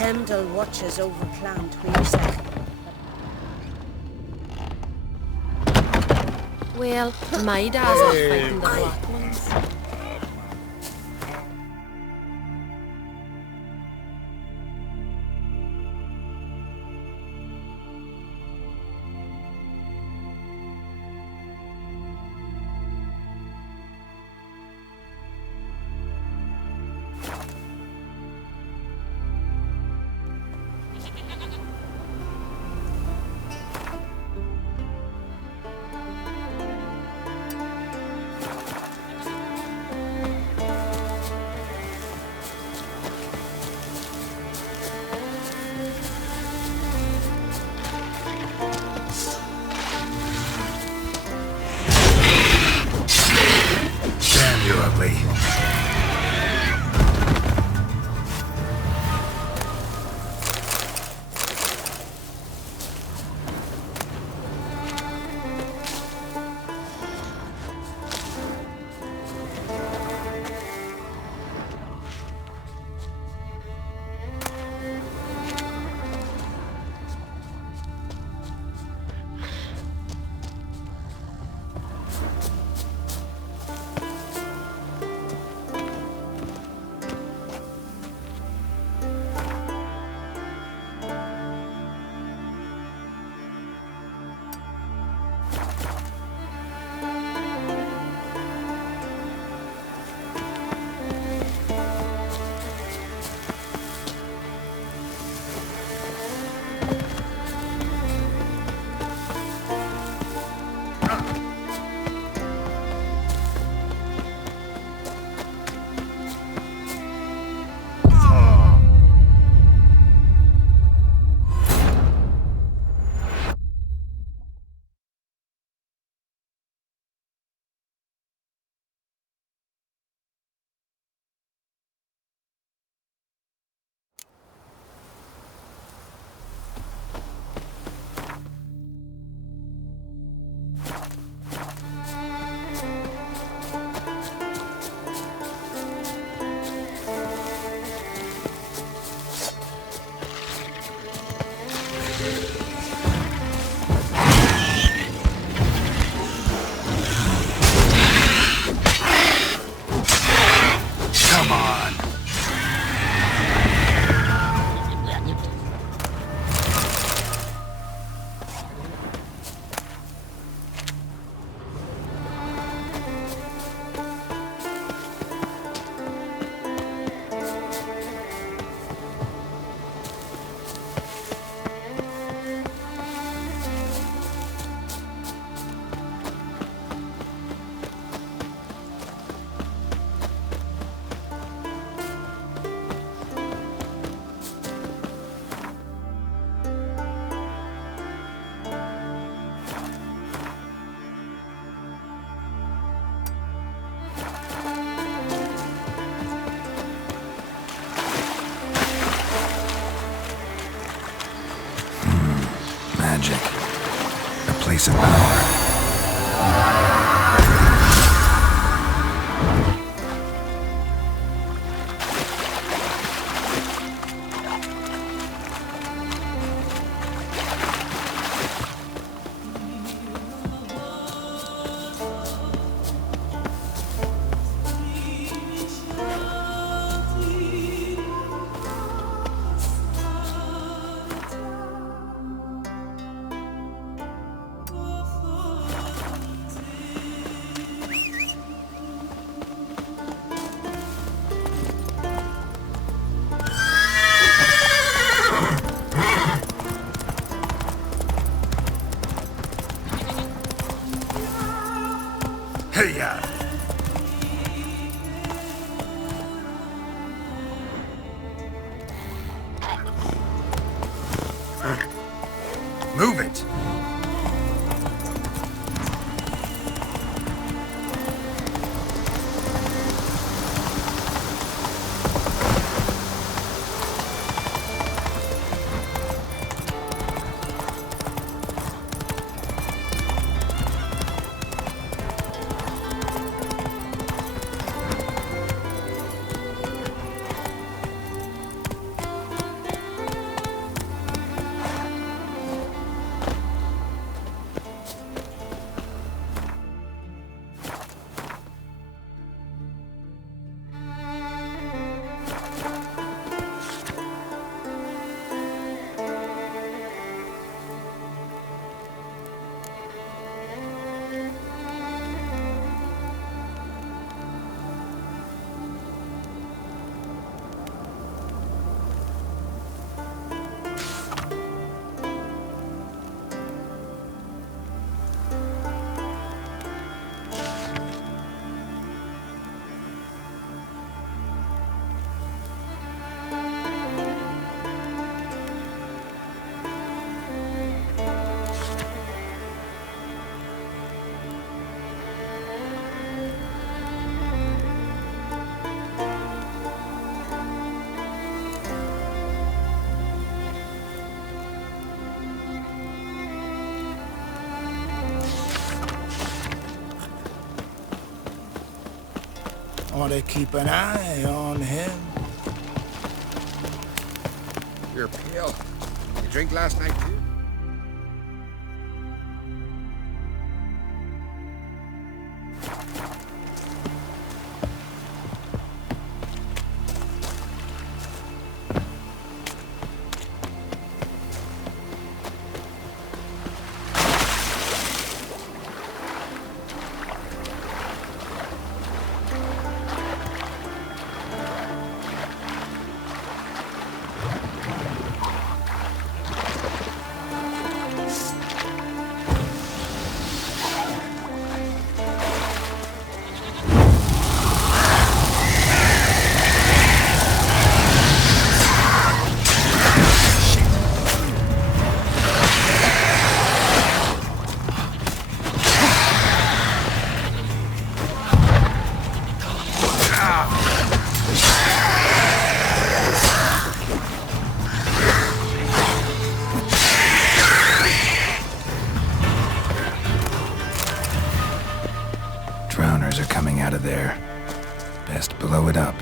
Hemdall watches over Clan Tweersec. Well, my dad's off fighting the Black Ones. Magic. A place of power. Hey-ya! Move it! Want to keep an eye on him. You're pale. You drink last night too? Drowners are coming out of there. Best blow it up.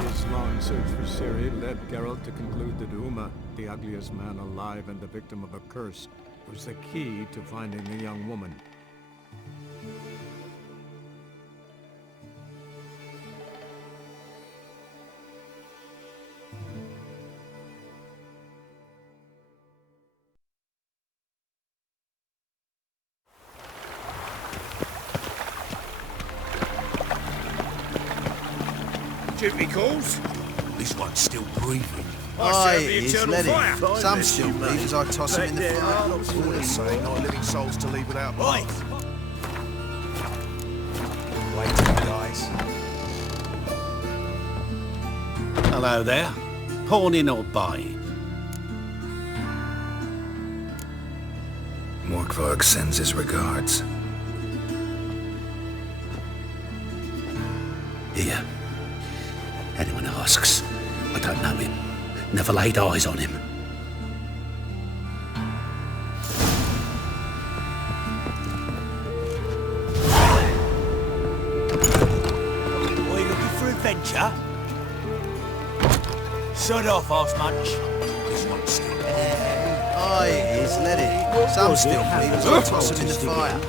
His long search for Ciri led Geralt to conclude that Uma, the ugliest man alive and the victim of a curse, was the key to finding the young woman. Duty calls. This one's still breathing. Aye, it is. Let it. Some still breathe as I toss him in the fire. All the same, not living souls to leave without life. Waiting, guys. Hello there. Pawning or buying? Morkvarg sends his regards. Here. Anyone asks, I don't know him. Never laid eyes on him. Are you looking for adventure? Shut off, Arse Munch. This one's still Aye, it is. Let it. Some still breathe as I toss him in the fire.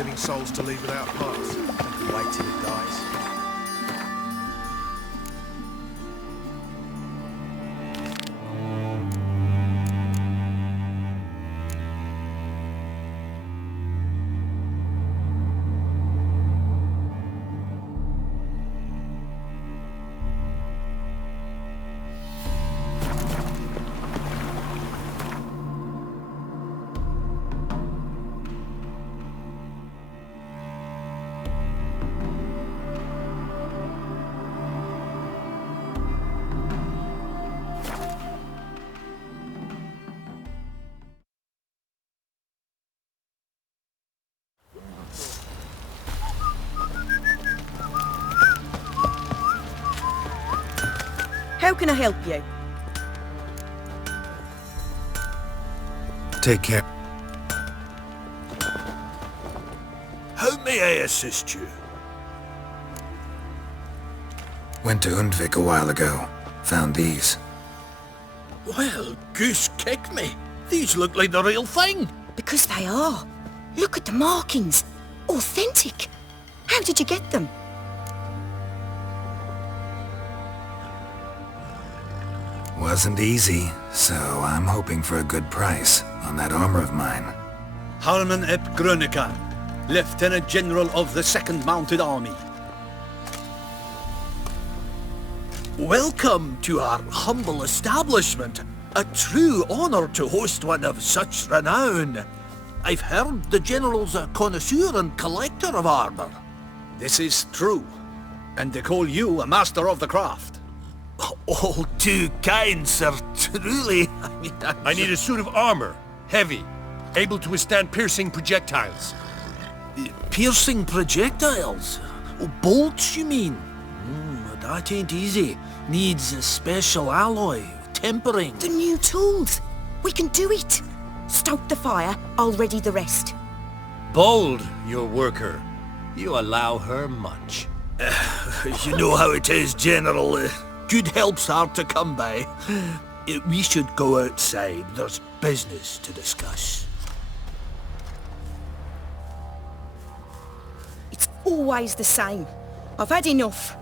living souls to leave without parts. Wait till it dies. How can I help you? Take care. How may I assist you? Went to Undvik a while ago. Found these. Well, goose kick me. These look like the real thing. Because they are. Look at the markings. Authentic. How did you get them? Wasn't easy, so I'm hoping for a good price on that armor of mine. Harman ep Grönica, Lieutenant General of the 2nd Mounted Army. Welcome to our humble establishment. A true honor to host one of such renown. I've heard the General's a connoisseur and collector of armor. This is true, and they call you a master of the craft. All too kind, sir. Truly. I need a suit of armor. Heavy. Able to withstand piercing projectiles. Piercing projectiles? Oh, bolts, you mean? That ain't easy. Needs a special alloy. Tempering. The new tools. We can do it. Stoke the fire. I'll ready the rest. Bold, your worker. You allow her much. You know how it is, General. Good help's hard to come by. We should go outside. There's business to discuss. It's always the same. I've had enough.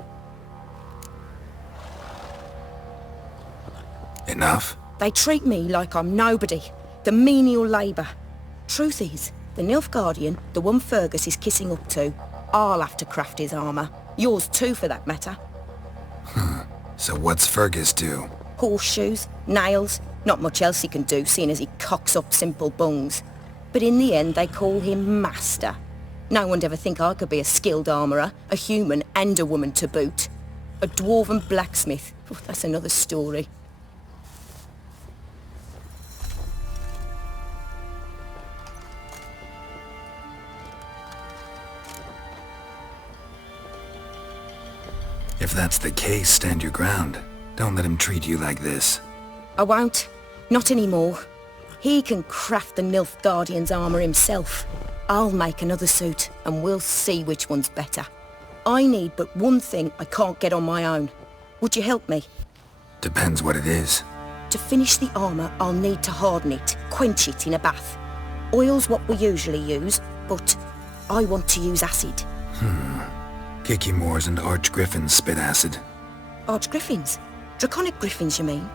Enough? They treat me like I'm nobody. The menial labour. Truth is, the Nilfgaardian, the one Fergus is kissing up to, I'll have to craft his armour. Yours too, for that matter. So what's Fergus do? Horseshoes, nails, not much else he can do, seeing as he cocks up simple bungs. But in the end, they call him Master. No one'd ever think I could be a skilled armourer, a human and a woman to boot. A dwarven blacksmith. Oh, that's another story. If that's the case, stand your ground. Don't let him treat you like this. I won't. Not anymore. He can craft the Nilfgaardian's armour himself. I'll make another suit, and we'll see which one's better. I need but one thing I can't get on my own. Would you help me? Depends what it is. To finish the armour, I'll need to harden it, quench it in a bath. Oil's what we usually use, but I want to use acid. Kicky Moors and Archgriffins spit acid. Archgriffins? Draconic griffins, you mean?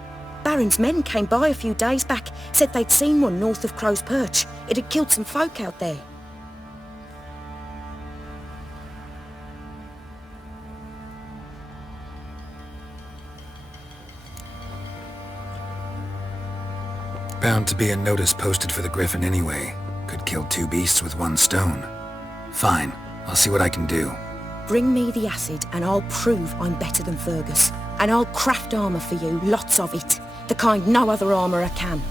Baron's men came by a few days back, said they'd seen one north of Crow's Perch. It had killed some folk out there. Bound to be a notice posted for the Griffin anyway. Could kill two beasts with one stone. Fine, I'll see what I can do. Bring me the acid and I'll prove I'm better than Fergus. And I'll craft armour for you, lots of it. The kind no other armourer can.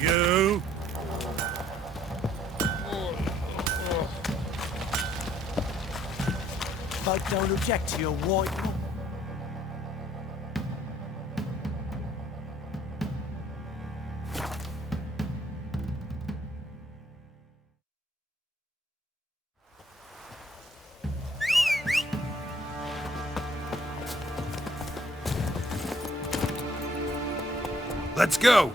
You! I don't object to your white... Let's go!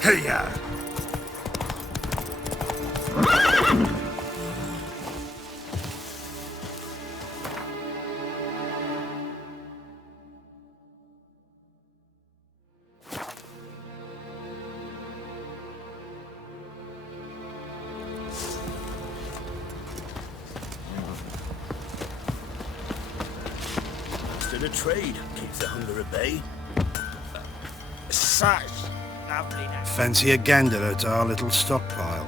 Hey-ya! Instead of trade, keeps the hunger at bay. Such fancy a gander at our little stockpile.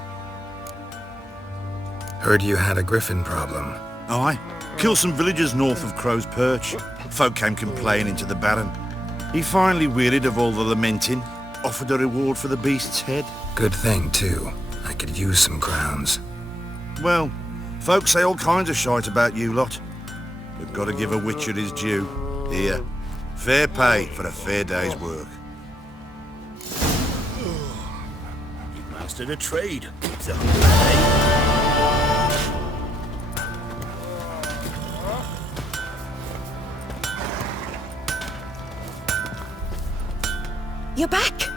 Heard you had a griffin problem. Aye. Killed some villagers north of Crow's Perch. Folk came complaining to the Baron. He finally wearied of all the lamenting, offered a reward for the beast's head. Good thing, too. I could use some crowns. Well, folks say all kinds of shite about you lot. We've got to give a witcher his due. Here, fair pay for a fair day's work. You've mastered a trade, keeps the hunger at You're back.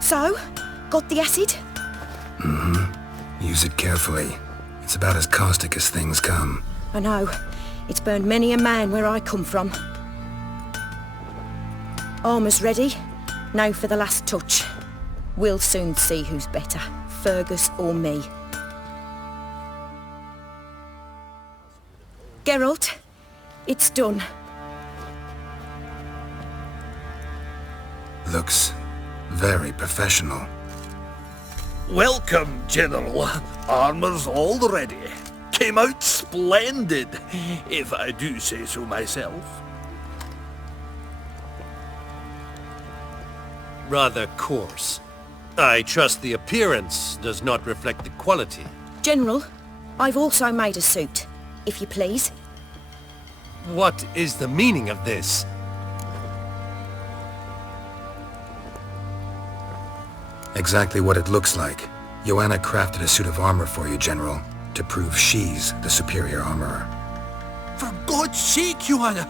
So, got the acid? Mm-hmm. Use it carefully. It's about as caustic as things come. I know. It's burned many a man where I come from. Armour's ready. Now for the last touch. We'll soon see who's better, Fergus or me. Geralt, it's done. Looks very professional. Welcome, General. Armour's all ready. Came out splendid, if I do say so myself. Rather coarse. I trust the appearance does not reflect the quality. General, I've also made a suit, if you please. What is the meaning of this? Exactly what it looks like. Joanna crafted a suit of armor for you, General, to prove she's the superior armorer. For God's sake, Joanna!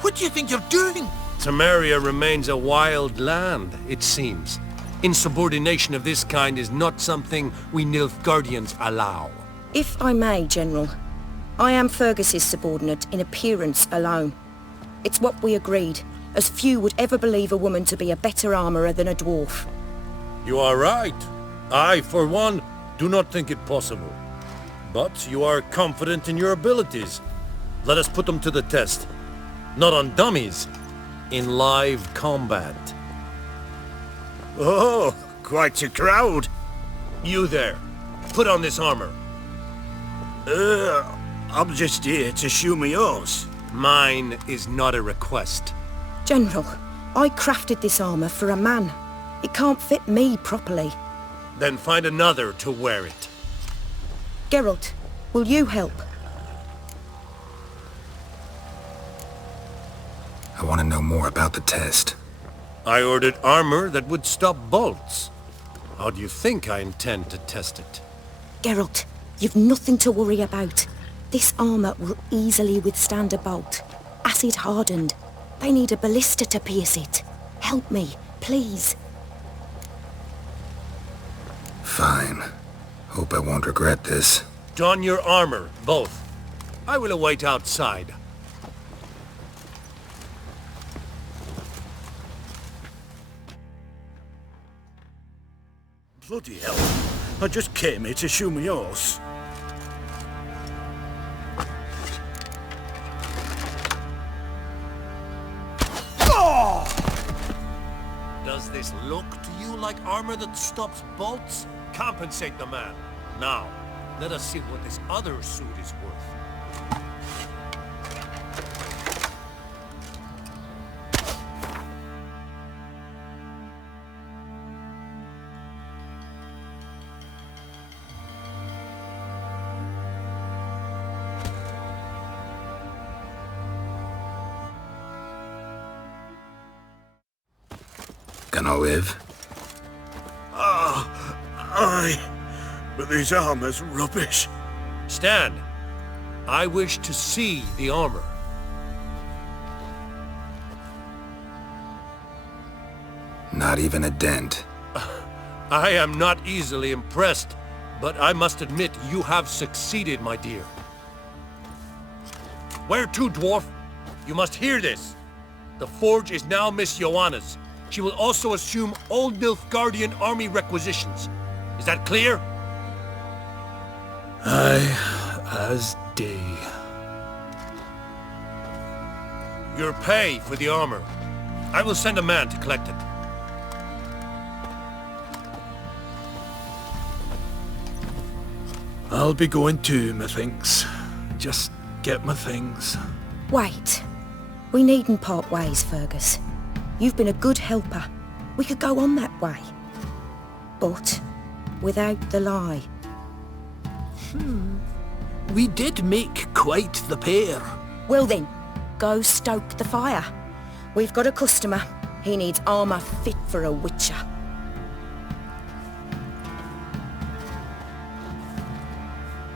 What do you think you're doing? Temeria remains a wild land, it seems. Insubordination of this kind is not something we Nilfgaardians allow. If I may, General, I am Fergus's subordinate in appearance alone. It's what we agreed, as few would ever believe a woman to be a better armourer than a dwarf. You are right. I, for one, do not think it possible. But you are confident in your abilities. Let us put them to the test. Not on dummies, in live combat. Oh, quite a crowd. You there, put on this armor. I'm just here to show my horse. Mine is not a request. General, I crafted this armor for a man. It can't fit me properly. Then find another to wear it. Geralt, will you help? I want to know more about the test. I ordered armor that would stop bolts. How do you think I intend to test it? Geralt, you've nothing to worry about. This armor will easily withstand a bolt. Acid hardened. They need a ballista to pierce it. Help me, please. Fine. Hope I won't regret this. Don your armor, both. I will await outside. Bloody hell. I just came here to show my horse. Does this look to you like armor that stops bolts? Compensate the man. Now, let us see what this other suit is worth. Gonna live? Aye. But this armor's rubbish. Stand. I wish to see the armor. Not even a dent. I am not easily impressed, but I must admit you have succeeded, my dear. Where to, dwarf? You must hear this. The forge is now Miss Joanna's. She will also assume Old Nilfgaardian army requisitions. Is that clear? Aye, as day. Your pay for the armor. I will send a man to collect it. I'll be going too, methinks. Just get my things. Wait. We needn't part ways, Fergus. You've been a good helper. We could go on that way. But without the lie. We did make quite the pair. Well then, go stoke the fire. We've got a customer. He needs armor fit for a witcher.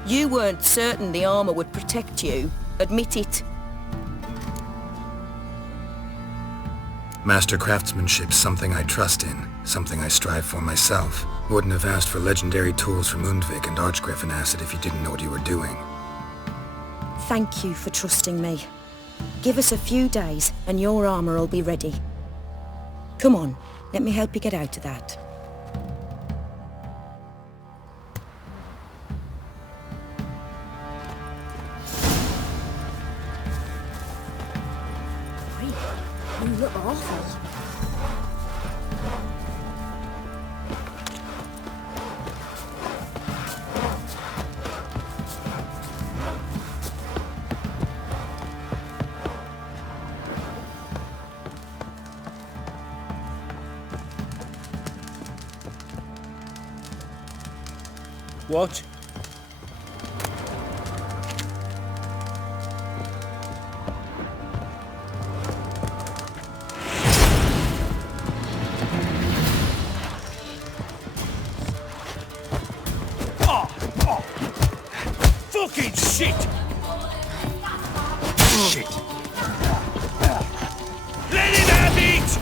You weren't certain the armor would protect you. Admit it. Master craftsmanship's something I trust in, something I strive for myself. Wouldn't have asked for legendary tools from Undvik and Archgriffin Acid if you didn't know what you were doing. Thank you for trusting me. Give us a few days and your armor will be ready. Come on, let me help you get out of that. You look awful. What? Fucking shit! Shit! Let it have it!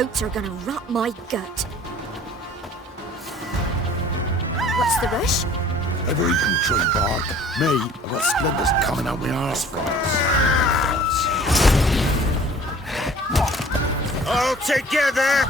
roots are gonna rot my gut. What's the rush? Ever eaten tree bark? Me, I've got splinters coming out my arse from All together!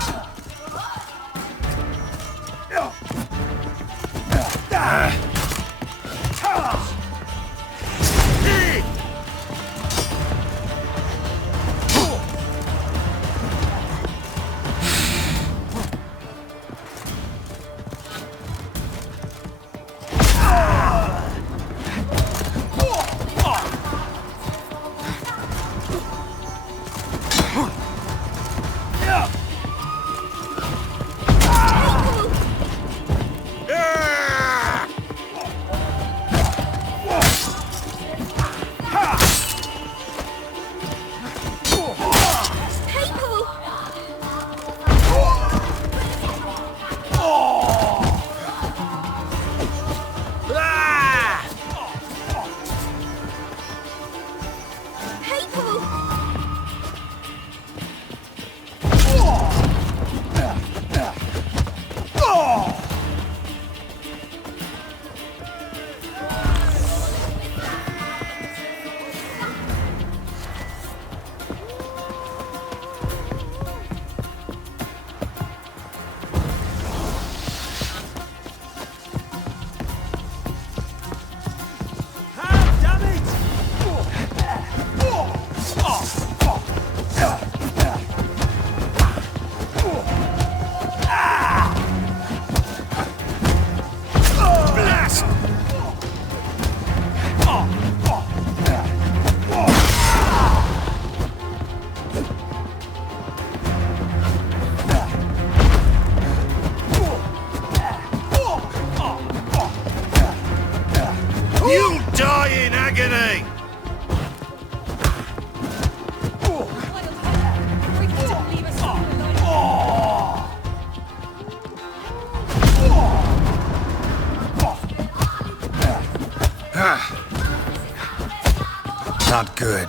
You die in agony! Not good.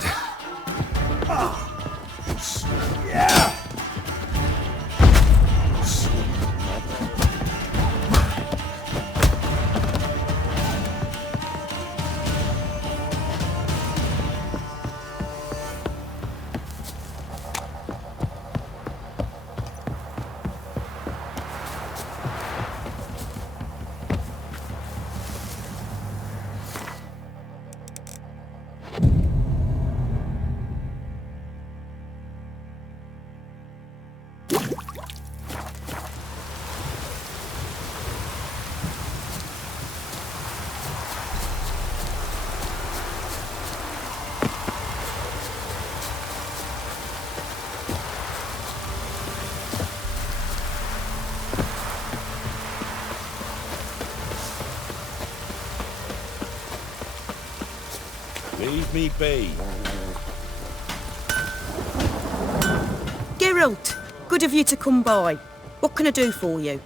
Yeah. Leave me be. Geralt, good of you to come by. What can I do for you?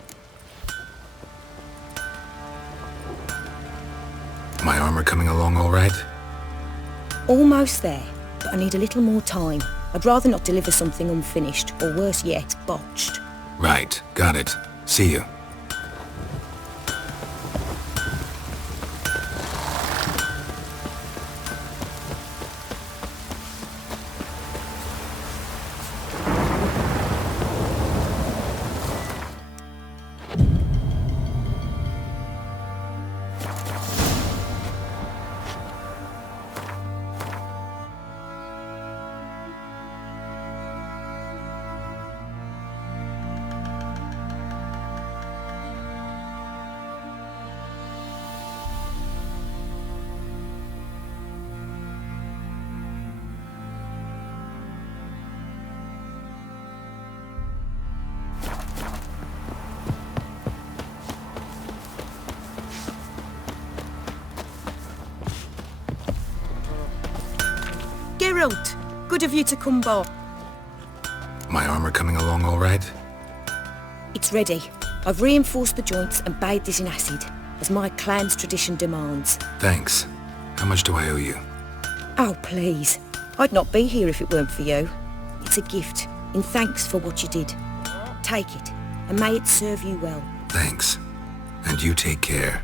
My armor coming along all right? Almost there, but I need a little more time. I'd rather not deliver something unfinished, or worse yet, botched. Right, got it. See you. Geralt, good of you to come by. My armor coming along all right? It's ready. I've reinforced the joints and bathed it in acid, as my clan's tradition demands. Thanks. How much do I owe you? Oh, please. I'd not be here if it weren't for you. It's a gift, in thanks for what you did. Take it, and may it serve you well. Thanks. And you take care.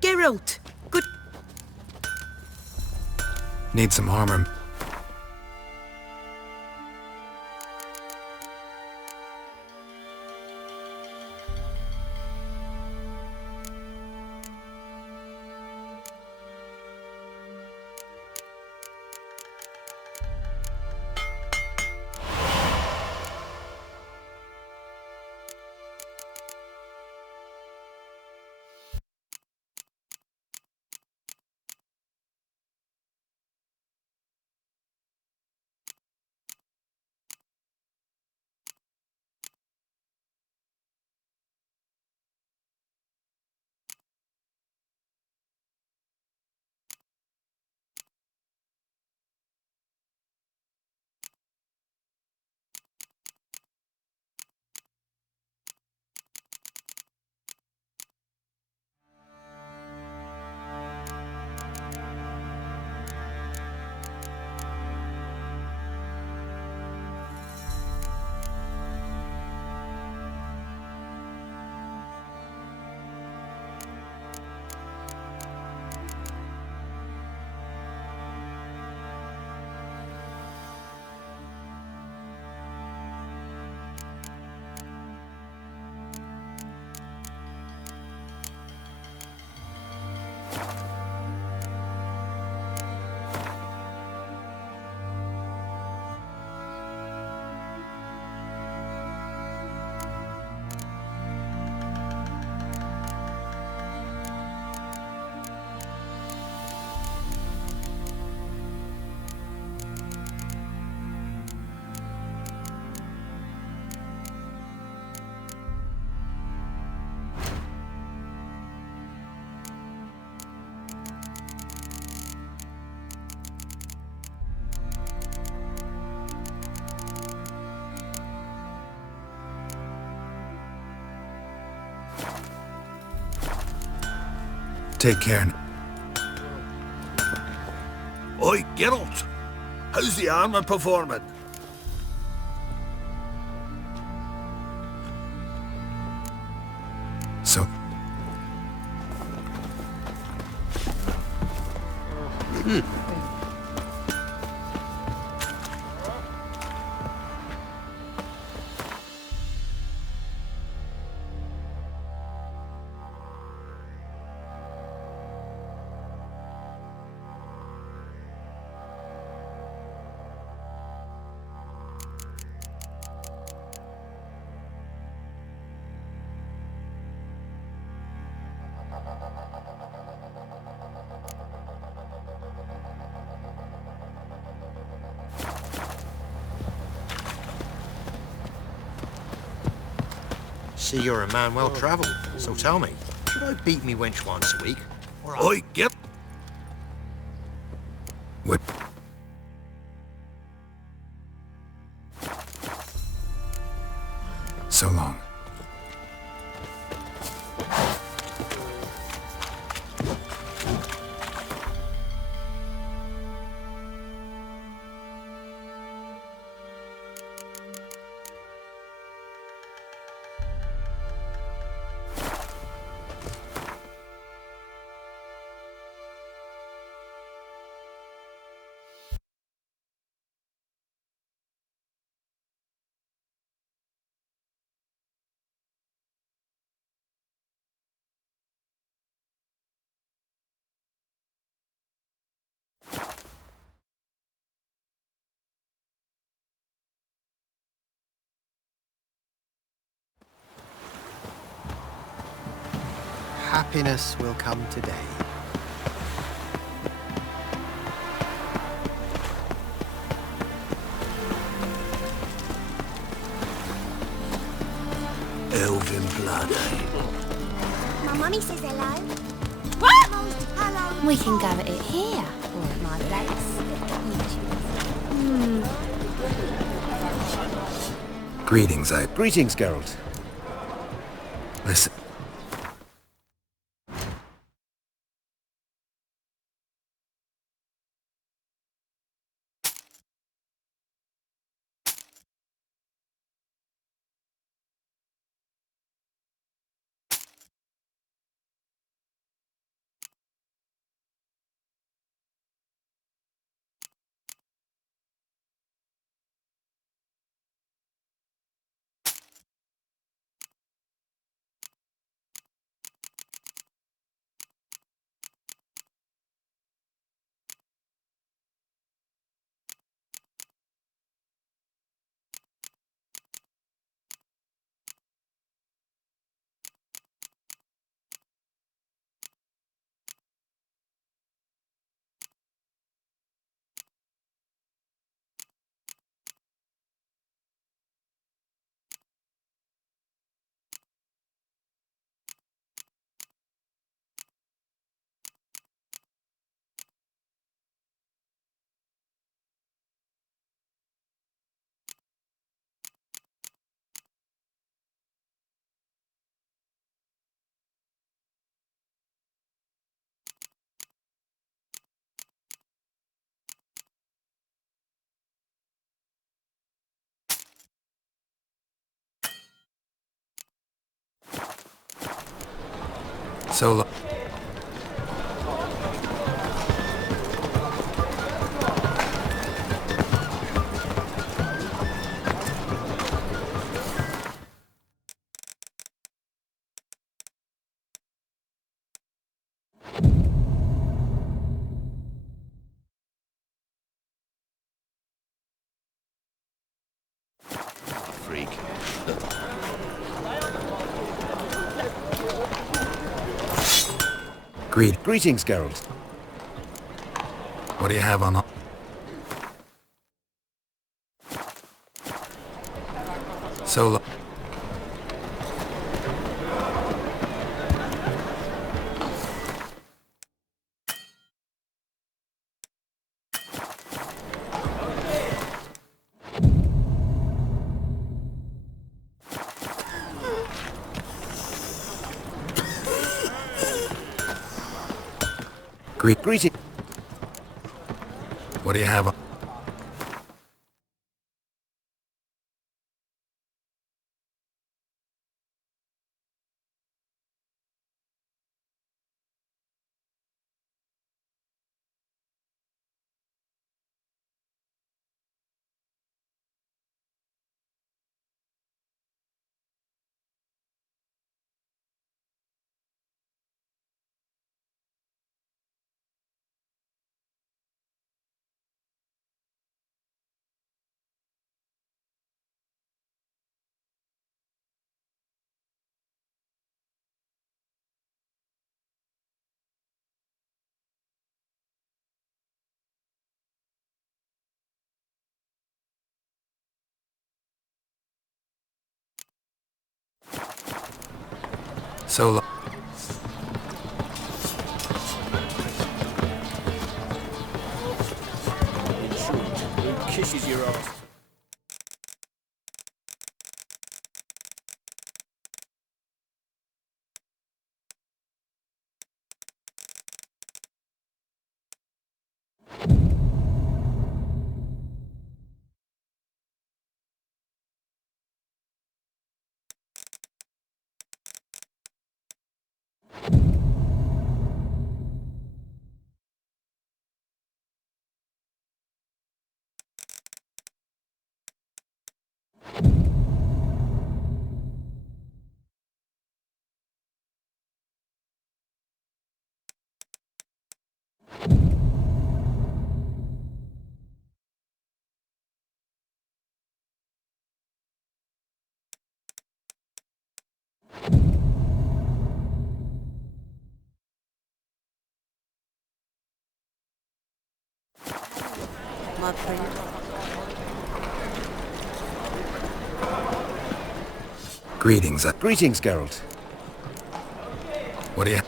Geralt! Good... Need some armor. Take care. Oi, Geralt! How's the armor performing? So... See, you're a man well-travelled, so tell me, should I beat me wench once a week? Oi, get... What? So long. happiness will come today. Elven blood, eh? My mummy says hello. What? Hello. We can gather it here, or at my place. Greetings, Greetings, Geralt. Listen. So Freak. Greetings, Geralt. What do you have on? So Greeting. What do you have on? So Kisses your ass. half-breed. Greetings. Greetings, Geralt. What do you...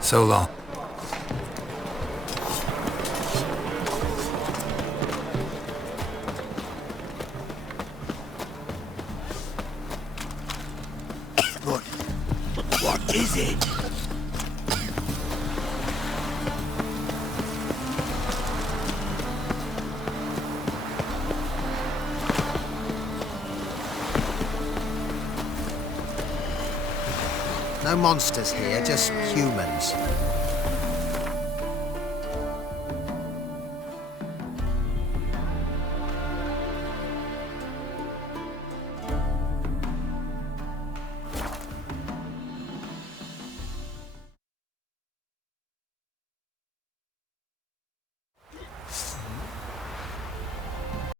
So long. What is it? No monsters here, just humans.